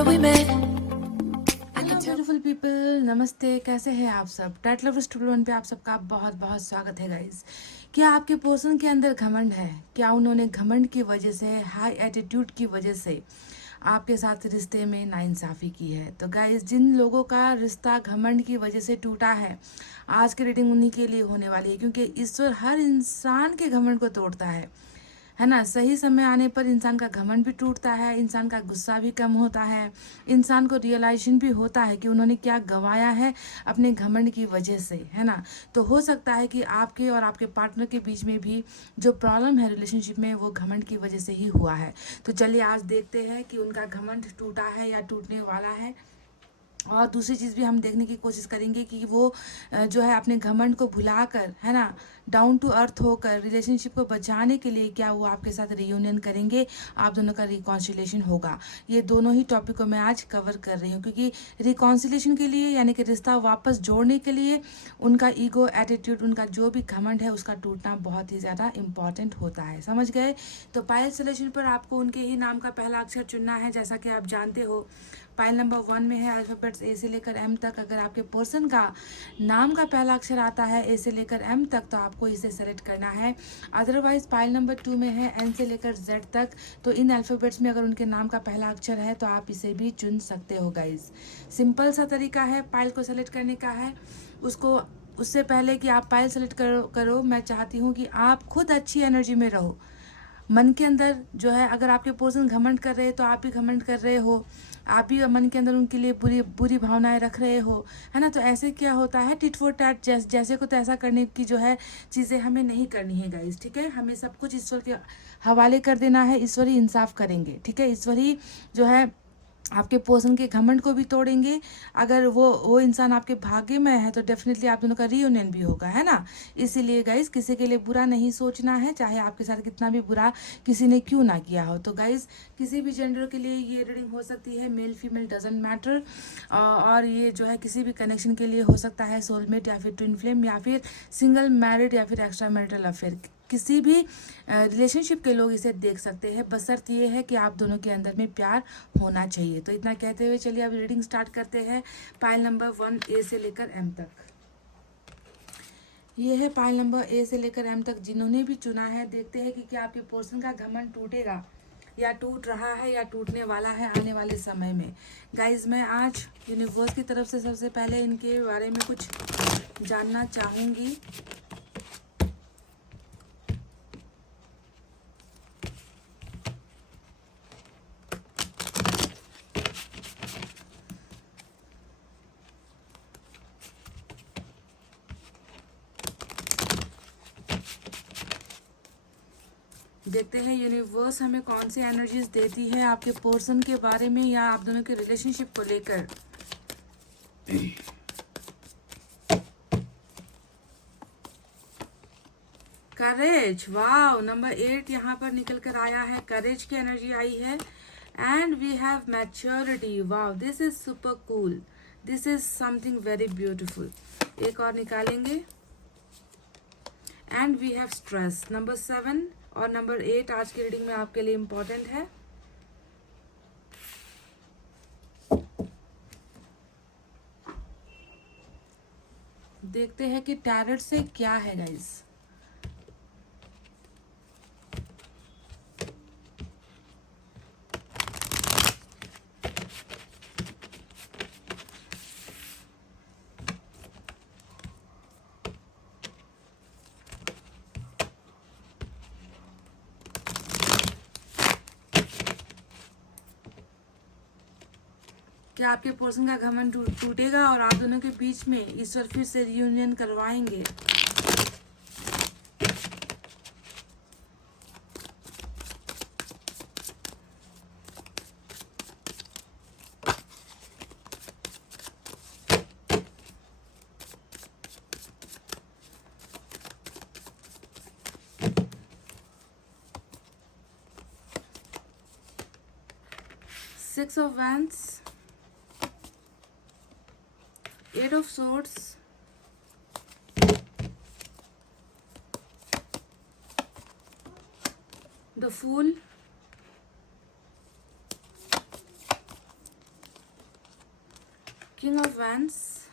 where we met. Hello beautiful people, नमस्ते। कैसे हैं आप सब? टैट लवर्स ट्रिपल वन पे आप सबका बहुत बहुत स्वागत है गाइस। क्या आपके पर्सन के अंदर घमंड है? क्या उन्होंने घमंड की वजह से, हाई एटीट्यूड की वजह से आपके साथ रिश्ते में नाइंसाफ़ी की है? तो गाइस, जिन लोगों का रिश्ता घमंड की वजह से टूटा है, आज की रीडिंग उन्हीं के लिए होने वाली है, क्योंकि ईश्वर हर इंसान के घमंड को तोड़ता है ना। सही समय आने पर इंसान का घमंड भी टूटता है, इंसान का गुस्सा भी कम होता है, इंसान को रियलाइजेशन भी होता है कि उन्होंने क्या गंवाया है अपने घमंड की वजह से, है ना। तो हो सकता है कि आपके और आपके पार्टनर के बीच में भी जो प्रॉब्लम है रिलेशनशिप में, वो घमंड की वजह से ही हुआ है। तो चलिए आज देखते हैं कि उनका घमंड टूटा है या टूटने वाला है। और दूसरी चीज़ भी हम देखने की कोशिश करेंगे कि वो जो है अपने घमंड को भुलाकर, है ना, डाउन टू अर्थ होकर रिलेशनशिप को बचाने के लिए क्या वो आपके साथ रियूनियन करेंगे, आप दोनों का रिकॉन्सिलेशन होगा। ये दोनों ही टॉपिक को मैं आज कवर कर रही हूँ, क्योंकि रिकॉन्सिलेशन के लिए, यानी कि रिश्ता वापस जोड़ने के लिए, उनका ईगो, एटीट्यूड, उनका जो भी घमंड है उसका टूटना बहुत ही ज़्यादा इंपॉर्टेंट होता है। समझ गए? तो पायल सोल्यूशन पर आपको उनके ही नाम का पहला अक्षर चुनना है। जैसा कि आप जानते हो, पाइल नंबर 1 में है अल्फ़ाबेट्स ए से लेकर एम तक। अगर आपके पर्सन का नाम का पहला अक्षर आता है ए से लेकर एम तक, तो आपको इसे सेलेक्ट करना है। अदरवाइज पाइल नंबर 2 में है एन से लेकर जेड तक। तो इन अल्फ़ाबेट्स में अगर उनके नाम का पहला अक्षर है तो आप इसे भी चुन सकते हो गाइज। सिंपल सा तरीका है पाइल को सेलेक्ट करने का है। उससे पहले कि आप पाइल सेलेक्ट करो, मैं चाहती हूँ कि आप खुद अच्छी एनर्जी में रहो। मन के अंदर जो है, अगर आपके पर्सन घमंड कर रहे हैं तो आप भी घमंड कर रहे हो, आप भी मन के अंदर उनके लिए बुरी बुरी भावनाएं रख रहे हो, है ना। तो ऐसे क्या होता है, टिट फॉर टैट, जैसे को तैसा करने की जो है चीज़ें हमें नहीं करनी है गाइस। ठीक है, हमें सब कुछ ईश्वर के हवाले कर देना है। ईश्वर ही इंसाफ करेंगे। ठीक है, ईश्वर ही जो है आपके पर्सन के घमंड को भी तोड़ेंगे। अगर वो इंसान आपके भाग्य में है तो डेफिनेटली आप दोनों का रियूनियन भी होगा, है ना। इसीलिए गाइस, किसी के लिए बुरा नहीं सोचना है, चाहे आपके साथ कितना भी बुरा किसी ने क्यों ना किया हो। तो गाइस, किसी भी जेंडर के लिए ये रीडिंग हो सकती है, मेल फीमेल डजेंट मैटर। और ये जो है किसी भी कनेक्शन के लिए हो सकता है, सोलमेट या फिर ट्विन फ्लेम या फिर सिंगल मैरिड या फिर एक्स्ट्रा मैरिटल अफेयर। किसी भी रिलेशनशिप के लोग इसे देख सकते हैं, बशर्त ये है कि आप दोनों के अंदर में प्यार होना चाहिए। तो इतना कहते हुए चलिए अब रीडिंग स्टार्ट करते हैं। पाइल नंबर 1 ए से लेकर एम तक। ये है पाइल नंबर ए से लेकर एम तक। जिन्होंने भी चुना है, देखते हैं कि क्या आपके पर्सन का घमंड टूटेगा या टूट रहा है या टूटने वाला है आने वाले समय में। गाइज, मैं आज यूनिवर्स की तरफ से सबसे पहले इनके बारे में कुछ जानना चाहूँगी। देखते हैं यूनिवर्स हमें कौन सी एनर्जीज देती है आपके पर्सन के बारे में या आप दोनों के रिलेशनशिप को लेकर। करेज, वाओ, नंबर 8 यहाँ पर निकल कर आया है। करेज की एनर्जी आई है। And we have maturity, wow, this is super cool, this is something very beautiful. एक और निकालेंगे। And we have stress, number 7 और नंबर 8 आज की रीडिंग में आपके लिए इंपॉर्टेंट है। देखते हैं कि टैरट से क्या है गाइस। क्या आपके पर्सन का घमंड टूटेगा और आप दोनों के बीच में ईश्वर फिर से रियूनियन करवाएंगे? Six of Wands, 8 of Swords, the Fool, King of Wands,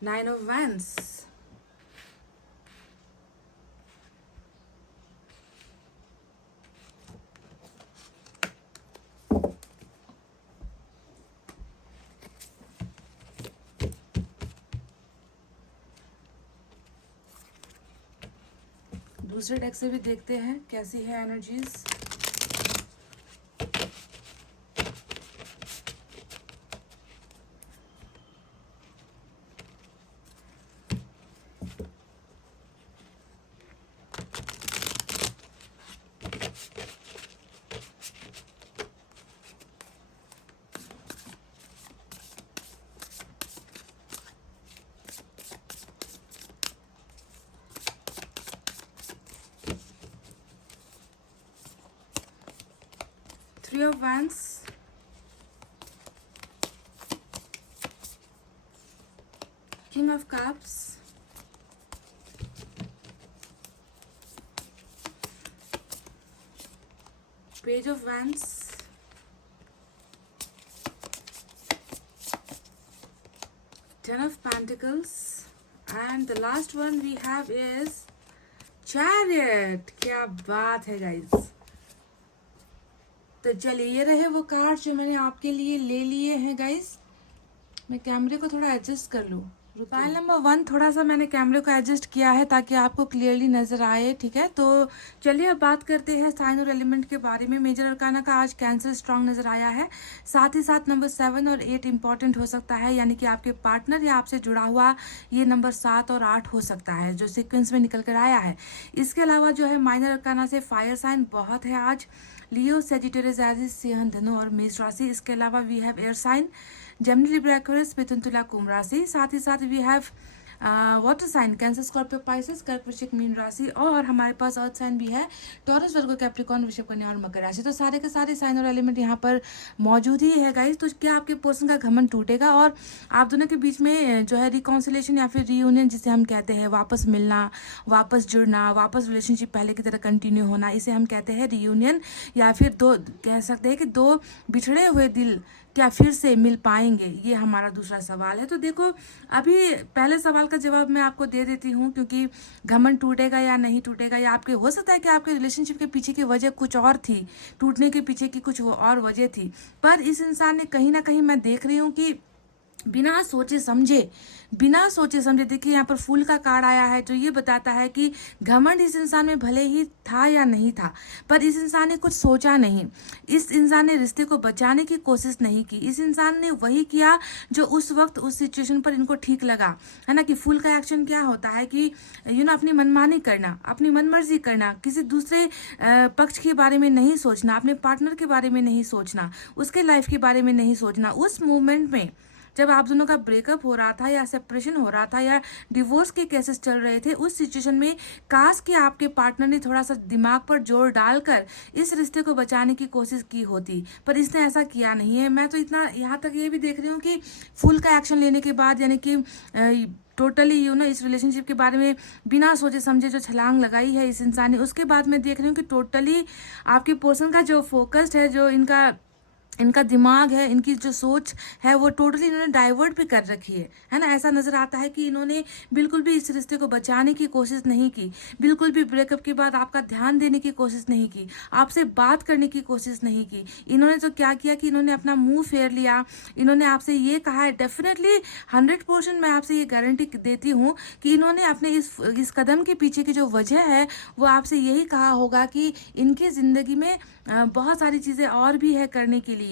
Nine of Wands, दूसरे डेक से भी देखते हैं कैसी है energies. Three of Wands, King of Cups, Page of Wands, Ten of Pentacles, and the last one we have is Chariot। क्या बात है गाइस। तो चलिए ये रहे वो कार्ड जो मैंने आपके लिए ले लिए हैं गाइस। मैं कैमरे को थोड़ा एडजस्ट कर लूँ। पाइल नंबर 1 थोड़ा सा मैंने कैमरे को एडजस्ट किया है ताकि आपको क्लियरली नजर आए, ठीक है। तो चलिए अब बात करते हैं साइन और एलिमेंट के बारे में। मेजर अरकाना का आज कैंसर स्ट्रांग नजर आया है, साथ ही साथ नंबर 7 और 8 इंपॉर्टेंट हो सकता है, यानी कि आपके पार्टनर या आपसे जुड़ा हुआ ये नंबर 7 और 8 हो सकता है जो सीक्वेंस में निकल कर आया है। इसके अलावा जो है माइनर अरकाना से फायर साइन बहुत है आज, लियो, सेजिटेरियस, एरिस, सिंह, धनु और मेष राशि। इसके अलावा we have air sign, Gemini, Libra, Aquarius, मिथुन, तुला, कुंभ राशि। साथ ही साथ we have water sign, Cancer, Scorpio, Pisces, कर्क, वृश्चिक, मीन राशि, और हमारे पास अर्थ साइन भी है, टॉरस, वर्गो, कैप्रिकॉर्न, वृषभ, कन्या और मकर राशि। तो सारे के सारे साइन और एलिमेंट यहाँ पर मौजूद ही है गाइस। तो क्या आपके पर्सन का घमंड टूटेगा और आप दोनों के बीच में जो है रिकॉन्सिलेशन या फिर रीयूनियन जिसे हम कहते हैं, वापस मिलना, वापस जुड़ना, वापस रिलेशनशिप पहले की तरह कंटिन्यू होना, इसे हम कहते हैं रीयूनियन। या फिर दो कह सकते हैं कि दो बिछड़े हुए दिल क्या फिर से मिल पाएंगे, ये हमारा दूसरा सवाल है। तो देखो अभी पहले सवाल का जवाब मैं आपको दे देती हूँ, क्योंकि घमंड टूटेगा या नहीं टूटेगा, या आपके हो सकता है कि आपके रिलेशनशिप के पीछे की वजह कुछ और थी, टूटने के पीछे की कुछ और वजह थी, पर इस इंसान ने कहीं ना कहीं मैं देख रही हूँ कि बिना सोचे समझे देखिए यहाँ पर फूल का कार्ड आया है, जो ये बताता है कि घमंड इस इंसान में भले ही था या नहीं था, पर इस इंसान ने कुछ सोचा नहीं, इस इंसान ने रिश्ते को बचाने की कोशिश नहीं की, इस इंसान ने वही किया जो उस वक्त उस सिचुएशन पर इनको ठीक लगा, है ना। कि फूल का एक्शन क्या होता है कि अपनी मनमानी करना, अपनी मनमर्जी करना, किसी दूसरे पक्ष के बारे में नहीं सोचना, अपने पार्टनर के बारे में नहीं सोचना, उसके लाइफ के बारे में नहीं सोचना। उस मूवमेंट में जब आप दोनों का ब्रेकअप हो रहा था या सेपरेशन हो रहा था या डिवोर्स के केसेस चल रहे थे, उस सिचुएशन में काश कि आपके पार्टनर ने थोड़ा सा दिमाग पर जोर डालकर इस रिश्ते को बचाने की कोशिश की होती, पर इसने ऐसा किया नहीं है। मैं तो इतना यहाँ तक ये भी देख रही हूँ कि फुल का एक्शन लेने के बाद, यानी कि टोटली इस रिलेशनशिप के बारे में बिना सोचे समझे जो छलांग लगाई है इस इंसान ने, उसके बाद मैं देख रही हूँ कि टोटली आपके पर्सन का जो फोकस्ड है, जो इनका दिमाग है, इनकी जो सोच है, वो टोटली इन्होंने डाइवर्ट भी कर रखी है ना। ऐसा नजर आता है कि इन्होंने बिल्कुल भी इस रिश्ते को बचाने की कोशिश नहीं की, बिल्कुल भी ब्रेकअप के बाद आपका ध्यान देने की कोशिश नहीं की, आपसे बात करने की कोशिश नहीं की। इन्होंने तो क्या किया कि इन्होंने अपना मुंह फेर लिया, इन्होंने आपसे ये कहा है, डेफिनेटली 100% मैं आपसे ये गारंटी देती हूँ कि इन्होंने अपने इस कदम के पीछे की जो वजह है वो आपसे यही कहा होगा कि इनकी जिंदगी में बहुत सारी चीज़ें और भी है करने के लिए,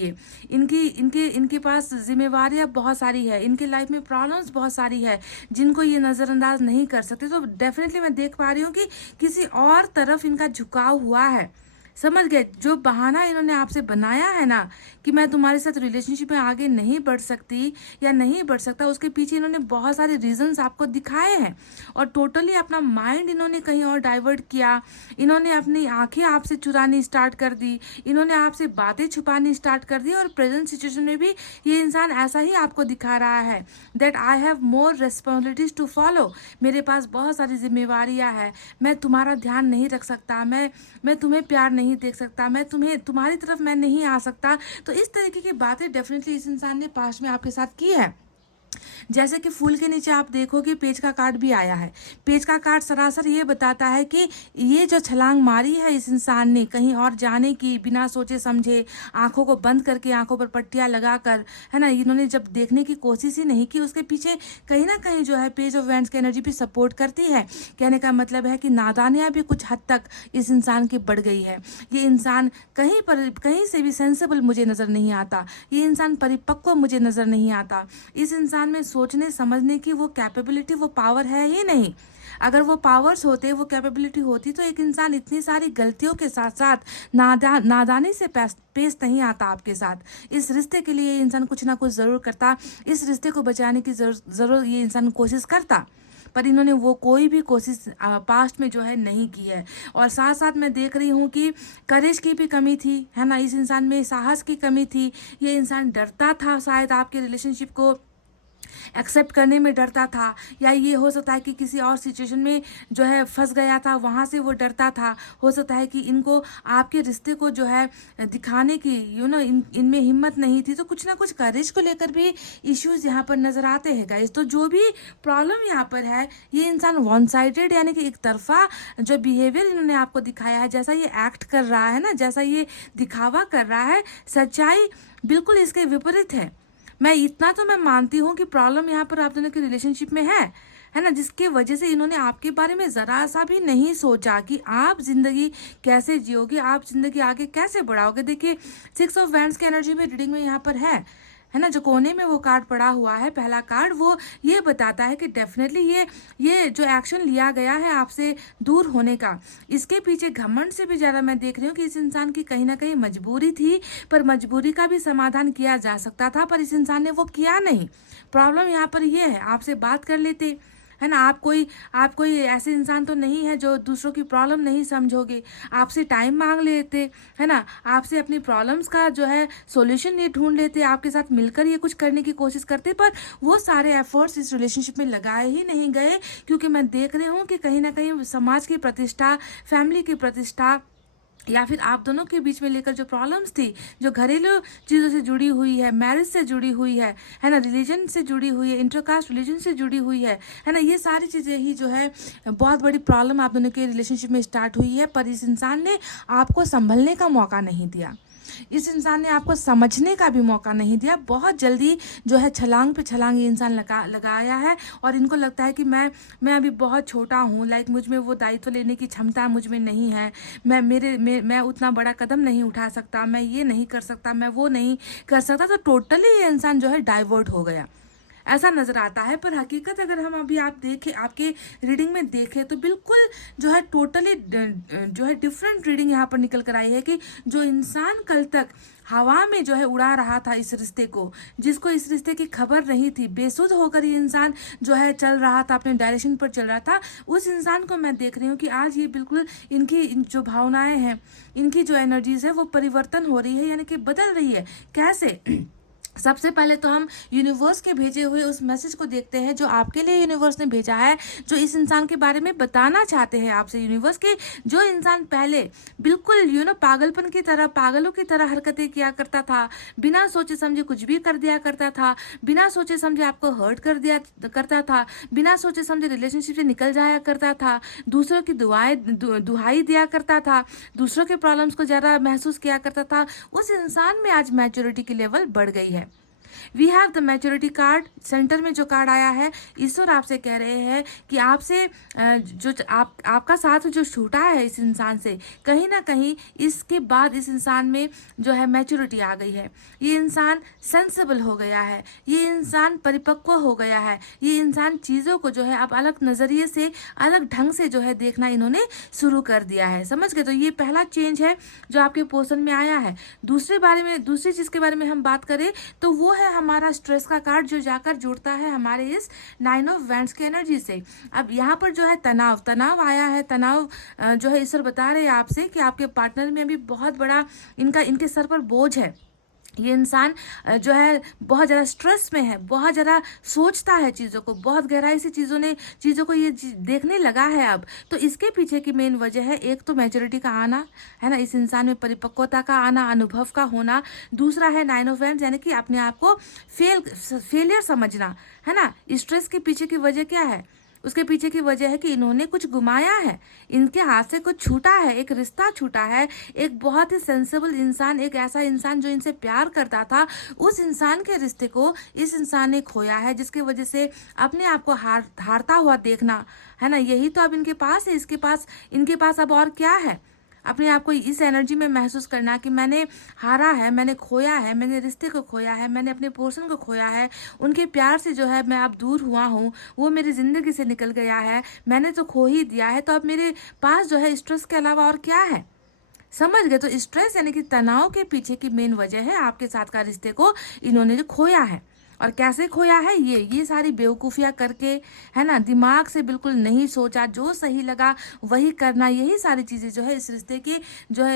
इनके पास जिम्मेवारियां बहुत सारी है, इनके लाइफ में प्रॉब्लम्स बहुत सारी है जिनको ये नज़रअंदाज नहीं कर सकते। तो डेफिनेटली मैं देख पा रही हूँ कि किसी और तरफ इनका झुकाव हुआ है। समझ गए? जो बहाना इन्होंने आपसे बनाया है ना कि मैं तुम्हारे साथ रिलेशनशिप में आगे नहीं बढ़ सकती या नहीं बढ़ सकता, उसके पीछे इन्होंने बहुत सारे रीजंस आपको दिखाए हैं और टोटली अपना माइंड इन्होंने कहीं और डाइवर्ट किया। इन्होंने अपनी आंखें आपसे चुरानी स्टार्ट कर दी, इन्होंने आपसे बातें छुपानी स्टार्ट कर दी, और प्रेजेंट सिचुएशन में भी ये इंसान ऐसा ही आपको दिखा रहा है that I have more responsibilities to follow. मेरे पास बहुत सारी जिम्मेवारियां हैं, मैं तुम्हारा ध्यान नहीं रख सकता, मैं तुम्हें प्यार नहीं नहीं देख सकता, मैं तुम्हारी तरफ मैं नहीं आ सकता। तो इस तरीके की बातें डेफिनेटली इस इंसान ने पास्ट में आपके साथ की है। जैसे कि फूल के नीचे आप देखोगे पेज का कार्ड भी आया है। पेज का कार्ड सरासर ये बताता है कि ये जो छलांग मारी है इस इंसान ने कहीं और जाने की, बिना सोचे समझे, आंखों को बंद करके, आंखों पर पट्टियां लगाकर, है ना, इन्होंने जब देखने की कोशिश ही नहीं की, उसके पीछे कहीं ना कहीं जो है पेज ऑफ वैंड्स की एनर्जी भी सपोर्ट करती है। कहने का मतलब है कि नादानियां भी कुछ हद तक इस इंसान की बढ़ गई है। ये इंसान कहीं से भी सेंसेबल मुझे नजर नहीं आता, ये इंसान परिपक्व मुझे नजर नहीं आता। इस इंसान में सोचने समझने की वो कैपेबिलिटी, वो पावर है ही नहीं। अगर वो पावर्स होते, वो कैपेबिलिटी होती, तो एक इंसान इतनी सारी गलतियों के साथ साथ नादानी से पेश नहीं आता आपके साथ। इस रिश्ते के लिए ये इंसान कुछ ना कुछ ज़रूर करता, इस रिश्ते को बचाने की ज़रूर ये इंसान कोशिश करता, पर इन्होंने वो कोई भी कोशिश पास्ट में जो है नहीं की है। और साथ साथ मैं देख रही हूँ कि करेज की भी कमी थी, है ना, इस इंसान में साहस की कमी थी। ये इंसान डरता था शायद आपके रिलेशनशिप को एक्सेप्ट करने में डरता था, या ये हो सकता है कि किसी और सिचुएशन में जो है फंस गया था, वहाँ से वो डरता था। हो सकता है कि इनको आपके रिश्ते को जो है दिखाने की इनमें हिम्मत नहीं थी। तो कुछ ना कुछ करेज को लेकर भी इश्यूज यहाँ पर नजर आते हैं गाइस। तो जो भी प्रॉब्लम यहाँ पर है, ये इंसान वन साइडेड यानी कि एक तरफा जो बिहेवियर इन्होंने आपको दिखाया है, जैसा ये एक्ट कर रहा है ना, जैसा ये दिखावा कर रहा है, सच्चाई बिल्कुल इसके विपरीत है। मैं इतना तो मैं मानती हूँ कि प्रॉब्लम यहाँ पर आप दोनों के रिलेशनशिप में है ना, जिसके वजह से इन्होंने आपके बारे में ज़रा सा भी नहीं सोचा कि आप ज़िंदगी कैसे जियोगे, आप ज़िंदगी आगे कैसे बढ़ाओगे। देखिए 6 ऑफ वैंड्स की एनर्जी में रीडिंग में यहाँ पर है ना, जो कोने में वो कार्ड पड़ा हुआ है, पहला कार्ड, वो ये बताता है कि डेफिनेटली ये जो एक्शन लिया गया है आपसे दूर होने का, इसके पीछे घमंड से भी ज़्यादा मैं देख रही हूँ कि इस इंसान की कहीं ना कहीं मजबूरी थी, पर मजबूरी का भी समाधान किया जा सकता था, पर इस इंसान ने वो किया नहीं। प्रॉब्लम यहाँ पर ये है, आपसे बात कर लेते, है ना, आप कोई ऐसे इंसान तो नहीं है जो दूसरों की प्रॉब्लम नहीं समझोगे, आपसे टाइम मांग लेते, है ना, आपसे अपनी प्रॉब्लम्स का जो है सॉल्यूशन ये ढूंढ लेते, आपके साथ मिलकर ये कुछ करने की कोशिश करते, पर वो सारे एफर्ट्स इस रिलेशनशिप में लगाए ही नहीं गए, क्योंकि मैं देख रही हूँ कि कहीं ना कहीं समाज की प्रतिष्ठा, फैमिली की प्रतिष्ठा, या फिर आप दोनों के बीच में लेकर जो प्रॉब्लम्स थी, जो घरेलू चीज़ों से जुड़ी हुई है, मैरिज से जुड़ी हुई है ना, रिलीजन से जुड़ी हुई है, इंटरकास्ट रिलीजन से जुड़ी हुई है ना, ये सारी चीज़ें ही जो है बहुत बड़ी प्रॉब्लम आप दोनों के रिलेशनशिप में स्टार्ट हुई है। पर इस इंसान ने आपको संभलने का मौका नहीं दिया, इस इंसान ने आपको समझने का भी मौका नहीं दिया। बहुत जल्दी जो है छलांग पे छलांग ये इंसान लगाया है, और इनको लगता है कि मैं अभी बहुत छोटा हूँ, लाइक मुझ में वो दायित्व लेने की क्षमता मुझ में नहीं है, मैं उतना बड़ा कदम नहीं उठा सकता, मैं ये नहीं कर सकता, मैं वो नहीं कर सकता। तो टोटली ये इंसान जो है डाइवर्ट हो गया, ऐसा नजर आता है। पर हकीकत अगर हम अभी आप देखें, आपके रीडिंग में देखें, तो बिल्कुल जो है टोटली जो है डिफरेंट रीडिंग यहाँ पर निकल कर आई है कि जो इंसान कल तक हवा में जो है उड़ा रहा था इस रिश्ते को, जिसको इस रिश्ते की खबर नहीं थी, बेसुध होकर ये इंसान जो है चल रहा था, अपने डायरेक्शन पर चल रहा था, उस इंसान को मैं देख रही हूँ कि आज ये बिल्कुल इनकी जो भावनाएं हैं, इनकी जो एनर्जीज है, वो परिवर्तन हो रही है, यानी कि बदल रही है। कैसे? सबसे पहले तो हम यूनिवर्स के भेजे हुए उस मैसेज को देखते हैं जो आपके लिए यूनिवर्स ने भेजा है, जो इस इंसान के बारे में बताना चाहते हैं आपसे यूनिवर्स के। जो इंसान पहले बिल्कुल पागलपन की तरह, पागलों की तरह हरकतें किया करता था, बिना सोचे समझे कुछ भी कर दिया करता था, बिना सोचे समझे आपको हर्ट कर दिया करता था, बिना सोचे समझे रिलेशनशिप से निकल जाया करता था, दूसरों की दुहाई दिया करता था, दूसरों के प्रॉब्लम्स को ज़्यादा महसूस किया करता था, उस इंसान में आज मैच्योरिटी की लेवल बढ़ गई है। We have the maturity card, centre में जो कार्ड आया है, ईश्वर आपसे कह रहे हैं कि आपसे जो आपका साथ जो छूटा है इस इंसान से, कहीं ना कहीं इसके बाद इस इंसान में जो है मैच्योरिटी आ गई है, ये इंसान सेंसिबल हो गया है, ये इंसान परिपक्व हो गया है, ये इंसान चीज़ों को जो है अब अलग नज़रिए से, अलग ढंग से जो है देखना इन्होंने शुरू कर दिया है। समझ गए? तो ये पहला चेंज है जो आपके पोर्शन में आया है। दूसरी चीज़ के बारे में हम बात करें तो वो है हमारा स्ट्रेस का कार्ड, जो जाकर जुड़ता है हमारे इस 9 ऑफ वैंड्स की एनर्जी से। अब यहाँ पर जो है तनाव आया है। तनाव जो है ईश्वर बता रहे हैं आपसे कि आपके पार्टनर में अभी बहुत बड़ा इनके सर पर बोझ है, ये इंसान जो है बहुत ज़्यादा स्ट्रेस में है, बहुत ज़्यादा सोचता है चीज़ों को, बहुत गहराई से चीज़ों को ये देखने लगा है अब। तो इसके पीछे की मेन वजह है, एक तो मैच्योरिटी का आना, है ना, इस इंसान में परिपक्वता का आना, अनुभव का होना। दूसरा है 9 ऑफ वैंड्स, यानी कि अपने आप को फेलियर समझना, है ना। स्ट्रेस के पीछे की वजह क्या है? उसके पीछे की वजह है कि इन्होंने कुछ गुमाया है, इनके हाथ से कुछ छूटा है, एक रिश्ता छूटा है, एक बहुत ही सेंसिबल इंसान, एक ऐसा इंसान जो इनसे प्यार करता था, उस इंसान के रिश्ते को इस इंसान ने खोया है, जिसकी वजह से अपने आप को हारता हुआ देखना, है ना। यही तो अब इनके पास है, इनके पास अब और क्या है? अपने आप को इस एनर्जी में महसूस करना कि मैंने हारा है, मैंने खोया है, मैंने रिश्ते को खोया है, मैंने अपने पोर्शन को खोया है, उनके प्यार से जो है मैं अब दूर हुआ हूँ, वो मेरी ज़िंदगी से निकल गया है, मैंने तो खो ही दिया है। तो अब मेरे पास जो है स्ट्रेस के अलावा और क्या है? समझ गए? तो स्ट्रेस यानी कि तनाव के पीछे की मेन वजह है आपके साथ का रिश्ते को इन्होंने जो खोया है। और कैसे खोया है? ये सारी बेवकूफ़ियाँ करके, है ना, दिमाग से बिल्कुल नहीं सोचा, जो सही लगा वही करना, यही सारी चीज़ें जो है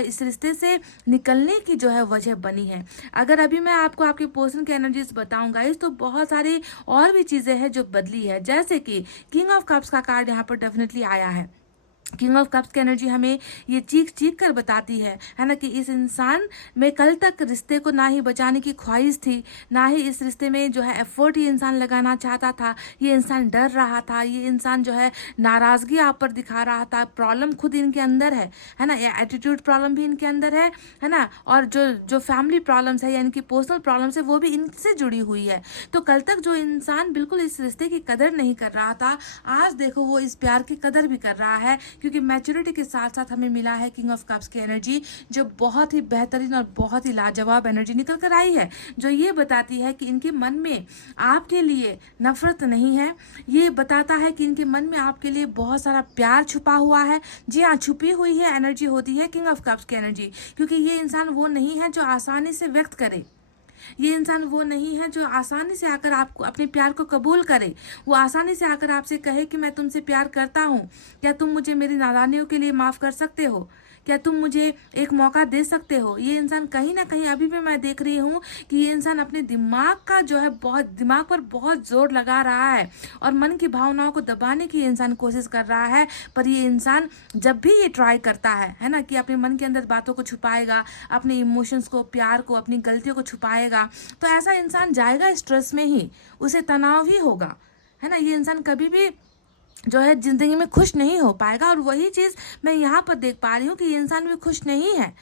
इस रिश्ते से निकलने की जो है वजह बनी है। अगर अभी मैं आपको आपके पर्सन की एनर्जीज बताऊंगा इस, तो बहुत सारी और भी चीज़ें हैं जो बदली है। जैसे कि किंग ऑफ कप्स का कार्ड यहाँ पर डेफिनेटली आया है। किंग ऑफ कप्स की एनर्जी हमें ये चीख कर बताती है ना, कि इस इंसान में कल तक रिश्ते को ना ही बचाने की ख्वाहिश थी, ना ही इस रिश्ते में जो है एफर्ट ये इंसान लगाना चाहता था। ये इंसान डर रहा था, ये इंसान जो है नाराज़गी आप पर दिखा रहा था। प्रॉब्लम खुद इनके अंदर है ना, ये एटीट्यूड प्रॉब्लम भी इनके अंदर है ना, और जो फैमिली प्रॉब्लम्स है यानी कि पर्सनल प्रॉब्लम्स है वो भी इनसे जुड़ी हुई है। तो कल तक जो इंसान बिल्कुल इस रिश्ते की कदर नहीं कर रहा था, आज देखो वो इस प्यार की कदर भी कर रहा है, क्योंकि मैच्योरिटी के साथ साथ हमें मिला है किंग ऑफ कप्स की एनर्जी, जो बहुत ही बेहतरीन और बहुत ही लाजवाब एनर्जी निकल कर आई है, जो ये बताती है कि इनके मन में आपके लिए नफरत नहीं है। ये बताता है कि इनके मन में आपके लिए बहुत सारा प्यार छुपा हुआ है। जी हाँ, छुपी हुई है एनर्जी होती है किंग ऑफ कप्स की एनर्जी, क्योंकि ये इंसान वो नहीं है जो आसानी से व्यक्त करे, ये इंसान वो नहीं है जो आसानी से आकर आपको अपने प्यार को कबूल करे, वो आसानी से आकर आपसे कहे कि मैं तुमसे प्यार करता हूँ, क्या तुम मुझे मेरी नादानियों के लिए माफ़ कर सकते हो, क्या तुम मुझे एक मौका दे सकते हो। ये इंसान कहीं ना कहीं अभी भी मैं देख रही हूँ कि ये इंसान अपने दिमाग पर बहुत जोर लगा रहा है और मन की भावनाओं को दबाने की इंसान कोशिश कर रहा है। पर ये इंसान जब भी ये ट्राई करता है ना, कि अपने मन के अंदर बातों को छुपाएगा, अपने इमोशंस को, प्यार को, अपनी गलतियों को छुपाएगा, तो ऐसा इंसान जाएगा स्ट्रेस में ही, उसे तनाव ही होगा, है ना। ये इंसान कभी भी जो है जिंदगी में खुश नहीं हो पाएगा। और वही चीज़ मैं यहाँ पर देख पा रही हूँ कि ये इंसान भी खुश नहीं है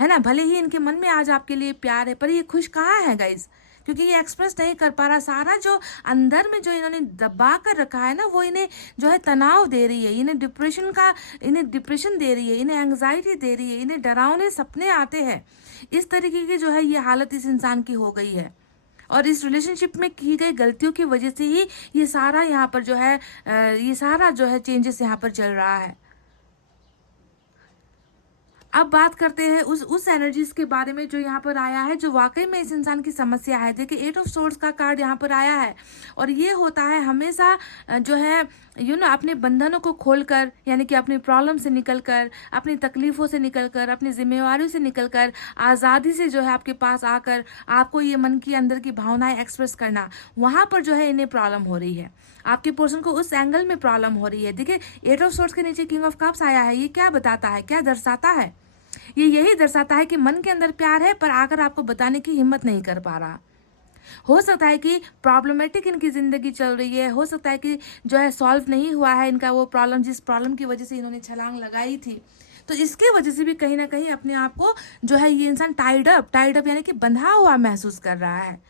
ना। भले ही इनके मन में आज आपके लिए प्यार है, पर ये खुश कहाँ है गाइज? क्योंकि ये एक्सप्रेस नहीं कर पा रहा। सारा जो अंदर में जो इन्होंने दबा कर रखा है ना, वो इन्हें जो है तनाव दे रही है, इन्हें डिप्रेशन दे रही है, इन्हें एंग्जाइटी दे रही है, इन्हें डरावने सपने आते हैं। इस तरीके की जो है ये हालत इस इंसान की हो गई है, और इस रिलेशनशिप में की गई गलतियों की वजह से ही ये सारा यहाँ पर जो है ये सारा जो है चेंजेस यहाँ पर चल रहा है। अब बात करते हैं उस एनर्जीज के बारे में जो यहाँ पर आया है, जो वाकई में इस इंसान की समस्या है। देखिए, 8 ऑफ सोर्ड्स का कार्ड यहाँ पर आया है, और ये होता है हमेशा जो है अपने बंधनों को खोलकर, यानी कि अपनी प्रॉब्लम से निकलकर, अपनी तकलीफों से निकलकर, अपनी जिम्मेवारियों से निकलकर, आज़ादी से जो है आपके पास आकर आपको ये मन की अंदर की भावनाएं एक्सप्रेस करना, वहाँ पर जो है इन्हें प्रॉब्लम हो रही है। आपके पर्सन को उस एंगल में प्रॉब्लम हो रही है। देखिए, 8 ऑफ सोर्ड्स के नीचे किंग ऑफ कप्स आया है। ये क्या बताता है, क्या दर्शाता है? ये यही दर्शाता है कि मन के अंदर प्यार है, पर आकर आपको बताने की हिम्मत नहीं कर पा रहा। हो सकता है कि प्रॉब्लमेटिक इनकी ज़िंदगी चल रही है, हो सकता है कि जो है सॉल्व नहीं हुआ है इनका वो प्रॉब्लम, जिस प्रॉब्लम की वजह से इन्होंने छलांग लगाई थी। तो इसके वजह से भी कहीं ना कहीं अपने आप को जो है ये इंसान टाइड अप यानी कि बंधा हुआ महसूस कर रहा है।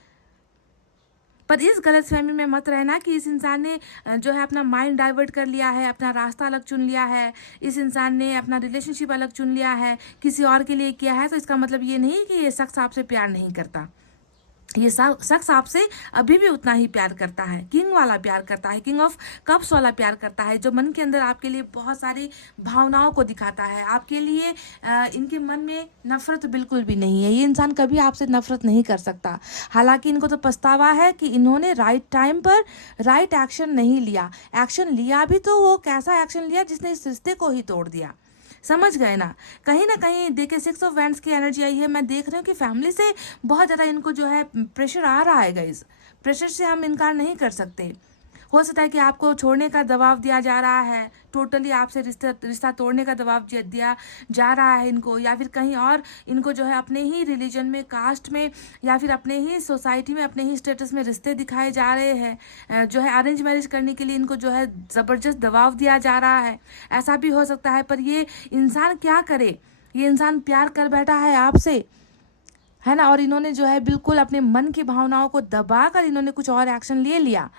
पर इस गलतफहमी में मत रहना कि इस इंसान ने जो है अपना माइंड डाइवर्ट कर लिया है, अपना रास्ता अलग चुन लिया है, इस इंसान ने अपना रिलेशनशिप अलग चुन लिया है, किसी और के लिए किया है। तो इसका मतलब ये नहीं कि ये शख्स आपसे प्यार नहीं करता। ये शख्स आपसे अभी भी उतना ही प्यार करता है, किंग वाला प्यार करता है, किंग ऑफ कप्स वाला प्यार करता है, जो मन के अंदर आपके लिए बहुत सारी भावनाओं को दिखाता है। आपके लिए इनके मन में नफरत बिल्कुल भी नहीं है। ये इंसान कभी आपसे नफरत नहीं कर सकता। हालांकि इनको तो पछतावा है कि इन्होंने राइट टाइम पर राइट एक्शन नहीं लिया। एक्शन लिया भी तो वो कैसा एक्शन लिया जिसने इस रिश्ते को ही तोड़ दिया। समझ गए ना कहीं देखिए 6 ऑफ वैंड्स की एनर्जी आई है। मैं देख रही हूँ कि फैमिली से बहुत ज़्यादा इनको जो है प्रेशर आ रहा है गाइज। प्रेशर से हम इनकार नहीं कर सकते। हो सकता है कि आपको छोड़ने का दबाव दिया जा रहा है, टोटली आपसे रिश्ता तोड़ने का दबाव दिया जा रहा है इनको, या फिर कहीं और इनको जो है अपने ही रिलीजन में, कास्ट में, या फिर अपने ही सोसाइटी में, अपने ही स्टेटस में रिश्ते दिखाए जा रहे हैं। जो है अरेंज मैरिज करने के लिए इनको जो है ज़बरदस्त दबाव दिया जा रहा है। ऐसा भी हो सकता है। पर ये इंसान क्या करे, ये इंसान प्यार कर बैठा है आपसे, है ना, और इन्होंने जो है बिल्कुल अपने मन की भावनाओं को दबाकर इन्होंने कुछ और एक्शन ले लिया,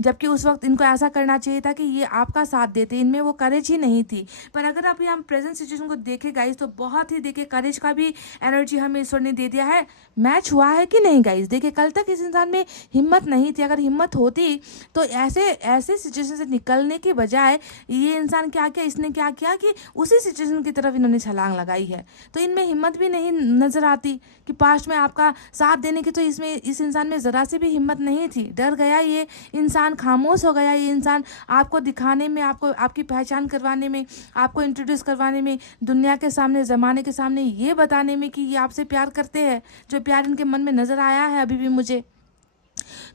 जबकि उस वक्त इनको ऐसा करना चाहिए था कि ये आपका साथ देते। इनमें वो करेज ही नहीं थी। पर अगर अभी हम प्रेजेंट सिचुएशन को देखें गाइज, तो बहुत ही देखिए करेज का भी एनर्जी हमें ईश्वर ने दे दिया है। मैच हुआ है कि नहीं गाइज? देखिए कल तक इस इंसान में हिम्मत नहीं थी। अगर हिम्मत होती तो ऐसे सिचुएशन से निकलने के बजाय ये इंसान क्या किया, इसने क्या किया कि उसी सिचुएशन की तरफ इन्होंने छलांग लगाई है। तो इनमें हिम्मत भी नहीं नजर आती कि पास्ट में आपका साथ देने की, तो इस इंसान में ज़रा सी भी हिम्मत नहीं थी। डर गया ये इंसान, खामोश हो गया ये इंसान, आपको दिखाने में, आपको आपकी पहचान करवाने में, आपको इंट्रोड्यूस करवाने में, दुनिया के सामने, ज़माने के सामने ये बताने में कि ये आपसे प्यार करते हैं, जो प्यार इनके मन में नज़र आया है अभी भी मुझे।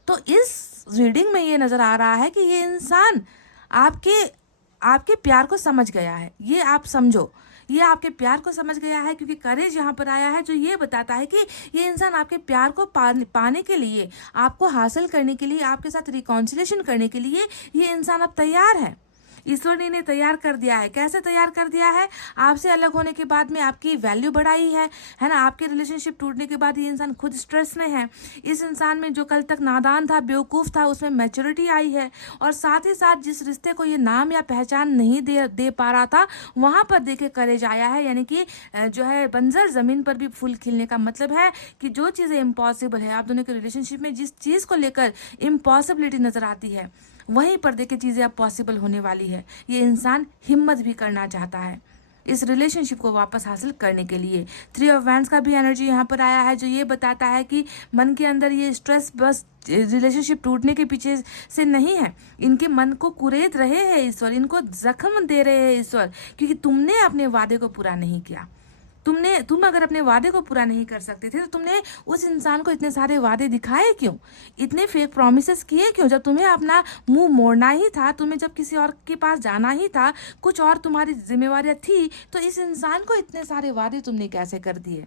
तो इस रीडिंग में ये नज़र आ रहा है कि ये इंसान आपके प्यार को समझ गया है। ये आप समझो, ये आपके प्यार को समझ गया है, क्योंकि करेज यहाँ पर आया है जो ये बताता है कि ये इंसान आपके प्यार को पाने के लिए, आपको हासिल करने के लिए, आपके साथ रिकॉन्सिलेशन करने के लिए ये इंसान अब तैयार है। ईश्वर ने इन्हें तैयार कर दिया है। कैसे तैयार कर दिया है? आपसे अलग होने के बाद में आपकी वैल्यू बढ़ाई है ना। आपके रिलेशनशिप टूटने के बाद ये इंसान खुद स्ट्रेस में है। इस इंसान में जो कल तक नादान था, बेवकूफ़ था, उसमें मैच्योरिटी आई है। और साथ ही साथ जिस रिश्ते को ये नाम या पहचान नहीं दे पा रहा था, वहाँ पर देखिए करेज आया है। यानी कि जो है बंजर ज़मीन पर भी फूल खिलने का मतलब है कि जो चीज़ें इम्पॉसिबल है, आप दोनों के रिलेशनशिप में जिस चीज़ को लेकर इम्पॉसिबिलिटी नज़र आती है, वहीं पर देखिए चीज़ें अब पॉसिबल होने वाली है। ये इंसान हिम्मत भी करना चाहता है इस रिलेशनशिप को वापस हासिल करने के लिए। 3 ऑफ वैंड्स का भी एनर्जी यहाँ पर आया है, जो ये बताता है कि मन के अंदर ये स्ट्रेस बस रिलेशनशिप टूटने के पीछे से नहीं है। इनके मन को कुरेद रहे हैं ईश्वर, इनको जख्म दे रहे हैं ईश्वर, क्योंकि तुमने अपने वादे को पूरा नहीं किया। तुम अगर अपने वादे को पूरा नहीं कर सकते थे, तो तुमने उस इंसान को इतने सारे वादे दिखाए क्यों, इतने फेक प्रॉमिसेस किए क्यों? जब तुम्हें अपना मुंह मोड़ना ही था, तुम्हें जब किसी और के पास जाना ही था, कुछ और तुम्हारी जिम्मेवारियां थी, तो इस इंसान को इतने सारे वादे तुमने कैसे कर दिए?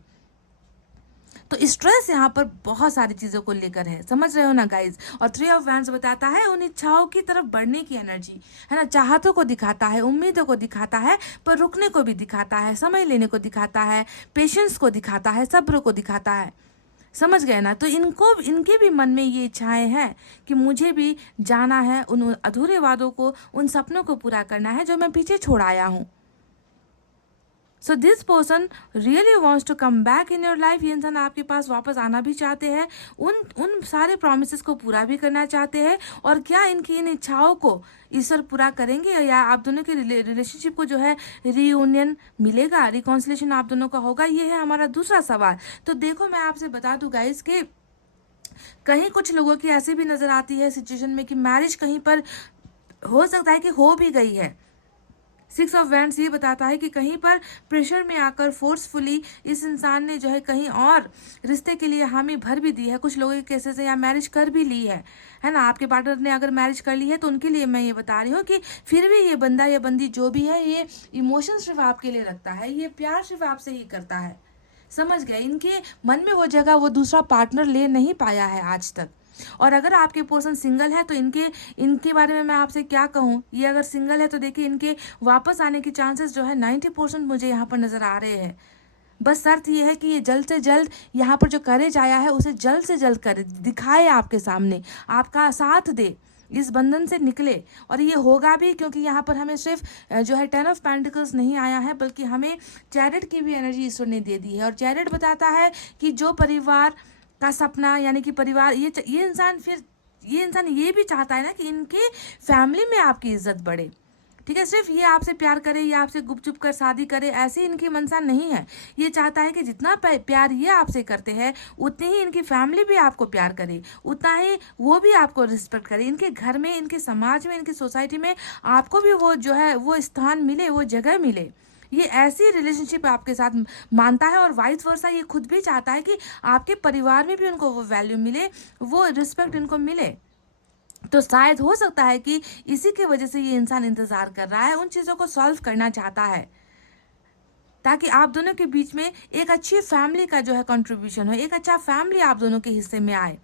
तो स्ट्रेस यहाँ पर बहुत सारी चीज़ों को लेकर है, समझ रहे हो ना गाइज। और 3 ऑफ वैंड्स बताता है उन इच्छाओं की तरफ बढ़ने की एनर्जी, है ना। चाहतों को दिखाता है, उम्मीदों को दिखाता है, पर रुकने को भी दिखाता है, समय लेने को दिखाता है, पेशेंस को दिखाता है, सब्र को दिखाता है। समझ गए ना। तो इनके भी मन में ये इच्छाएं हैं कि मुझे भी जाना है, उन अधूरे वादों को, उन सपनों को पूरा करना है जो मैं पीछे छोड़ आया हूँ। So this person really wants to come back in your life. ये इंसान आपके पास वापस आना भी चाहते हैं, उन सारे प्रोमिसेस को पूरा भी करना चाहते हैं। और क्या इनकी इन इच्छाओं को ईश्वर पूरा करेंगे, या आप दोनों के रिलेशनशिप को जो है रीयूनियन मिलेगा, रिकॉन्सिलेशन आप दोनों का होगा? ये है हमारा दूसरा सवाल। तो देखो, मैं आपसे बता दूं गाइस कि कहीं कुछ लोगों की ऐसी भी नज़र आती है सिचुएशन में कि मैरिज कहीं पर हो सकता है कि हो भी गई है। 6 ऑफ वैंड्स ये बताता है कि कहीं पर प्रेशर में आकर फोर्सफुली इस इंसान ने जो है कहीं और रिश्ते के लिए हामी भर भी दी है। कुछ लोगों के केसेस है या मैरिज कर भी ली है ना। आपके पार्टनर ने अगर मैरिज कर ली है, तो उनके लिए मैं ये बता रही हूँ कि फिर भी ये बंदा या बंदी जो भी है, ये इमोशन सिर्फ आपके लिए रखता है, ये प्यार सिर्फ आपसे ही करता है। समझ गए? इनके मन में वो जगह वो दूसरा पार्टनर ले नहीं पाया है आज तक। और अगर आपके पर्सन सिंगल है, तो इनके बारे में मैं आपसे क्या कहूँ। ये अगर सिंगल है तो देखिए इनके वापस आने की चांसेस जो है 90% मुझे यहाँ पर नज़र आ रहे हैं। बस शर्त ये है कि ये जल्द से जल्द यहाँ पर जो करेज आया है उसे जल्द से जल्द करे दिखाए, आपके सामने आपका साथ दे, इस बंधन से निकले। और ये होगा भी, क्योंकि यहाँ पर हमें सिर्फ जो है 10 ऑफ पेंटिकल्स नहीं आया है, बल्कि हमें चैरिट की भी एनर्जी ईश्वर ने दे दी है। और चैरिट बताता है कि जो परिवार का सपना, यानी कि परिवार, ये इंसान ये भी चाहता है ना कि इनके फैमिली में आपकी इज्जत बढ़े। ठीक है, सिर्फ ये आपसे प्यार करे या आपसे गुपचुप कर शादी करे, ऐसी इनकी मनसा नहीं है। ये चाहता है कि जितना प्यार ये आपसे करते हैं, उतनी ही इनकी फैमिली भी आपको प्यार करे, उतना ही वो भी आपको रिस्पेक्ट करे। इनके घर में, इनके समाज में, इनकी सोसाइटी में आपको भी वो जो है वो स्थान मिले, वो जगह मिले। ये ऐसी रिलेशनशिप आपके साथ मानता है, और वाइस वर्सा ये खुद भी चाहता है कि आपके परिवार में भी उनको वो वैल्यू मिले, वो रिस्पेक्ट इनको मिले। तो शायद हो सकता है कि इसी की वजह से ये इंसान इंतजार कर रहा है, उन चीज़ों को सॉल्व करना चाहता है, ताकि आप दोनों के बीच में एक अच्छी फैमिली का जो है कंट्रीब्यूशन हो, एक अच्छा फैमिली आप दोनों के हिस्से में आए।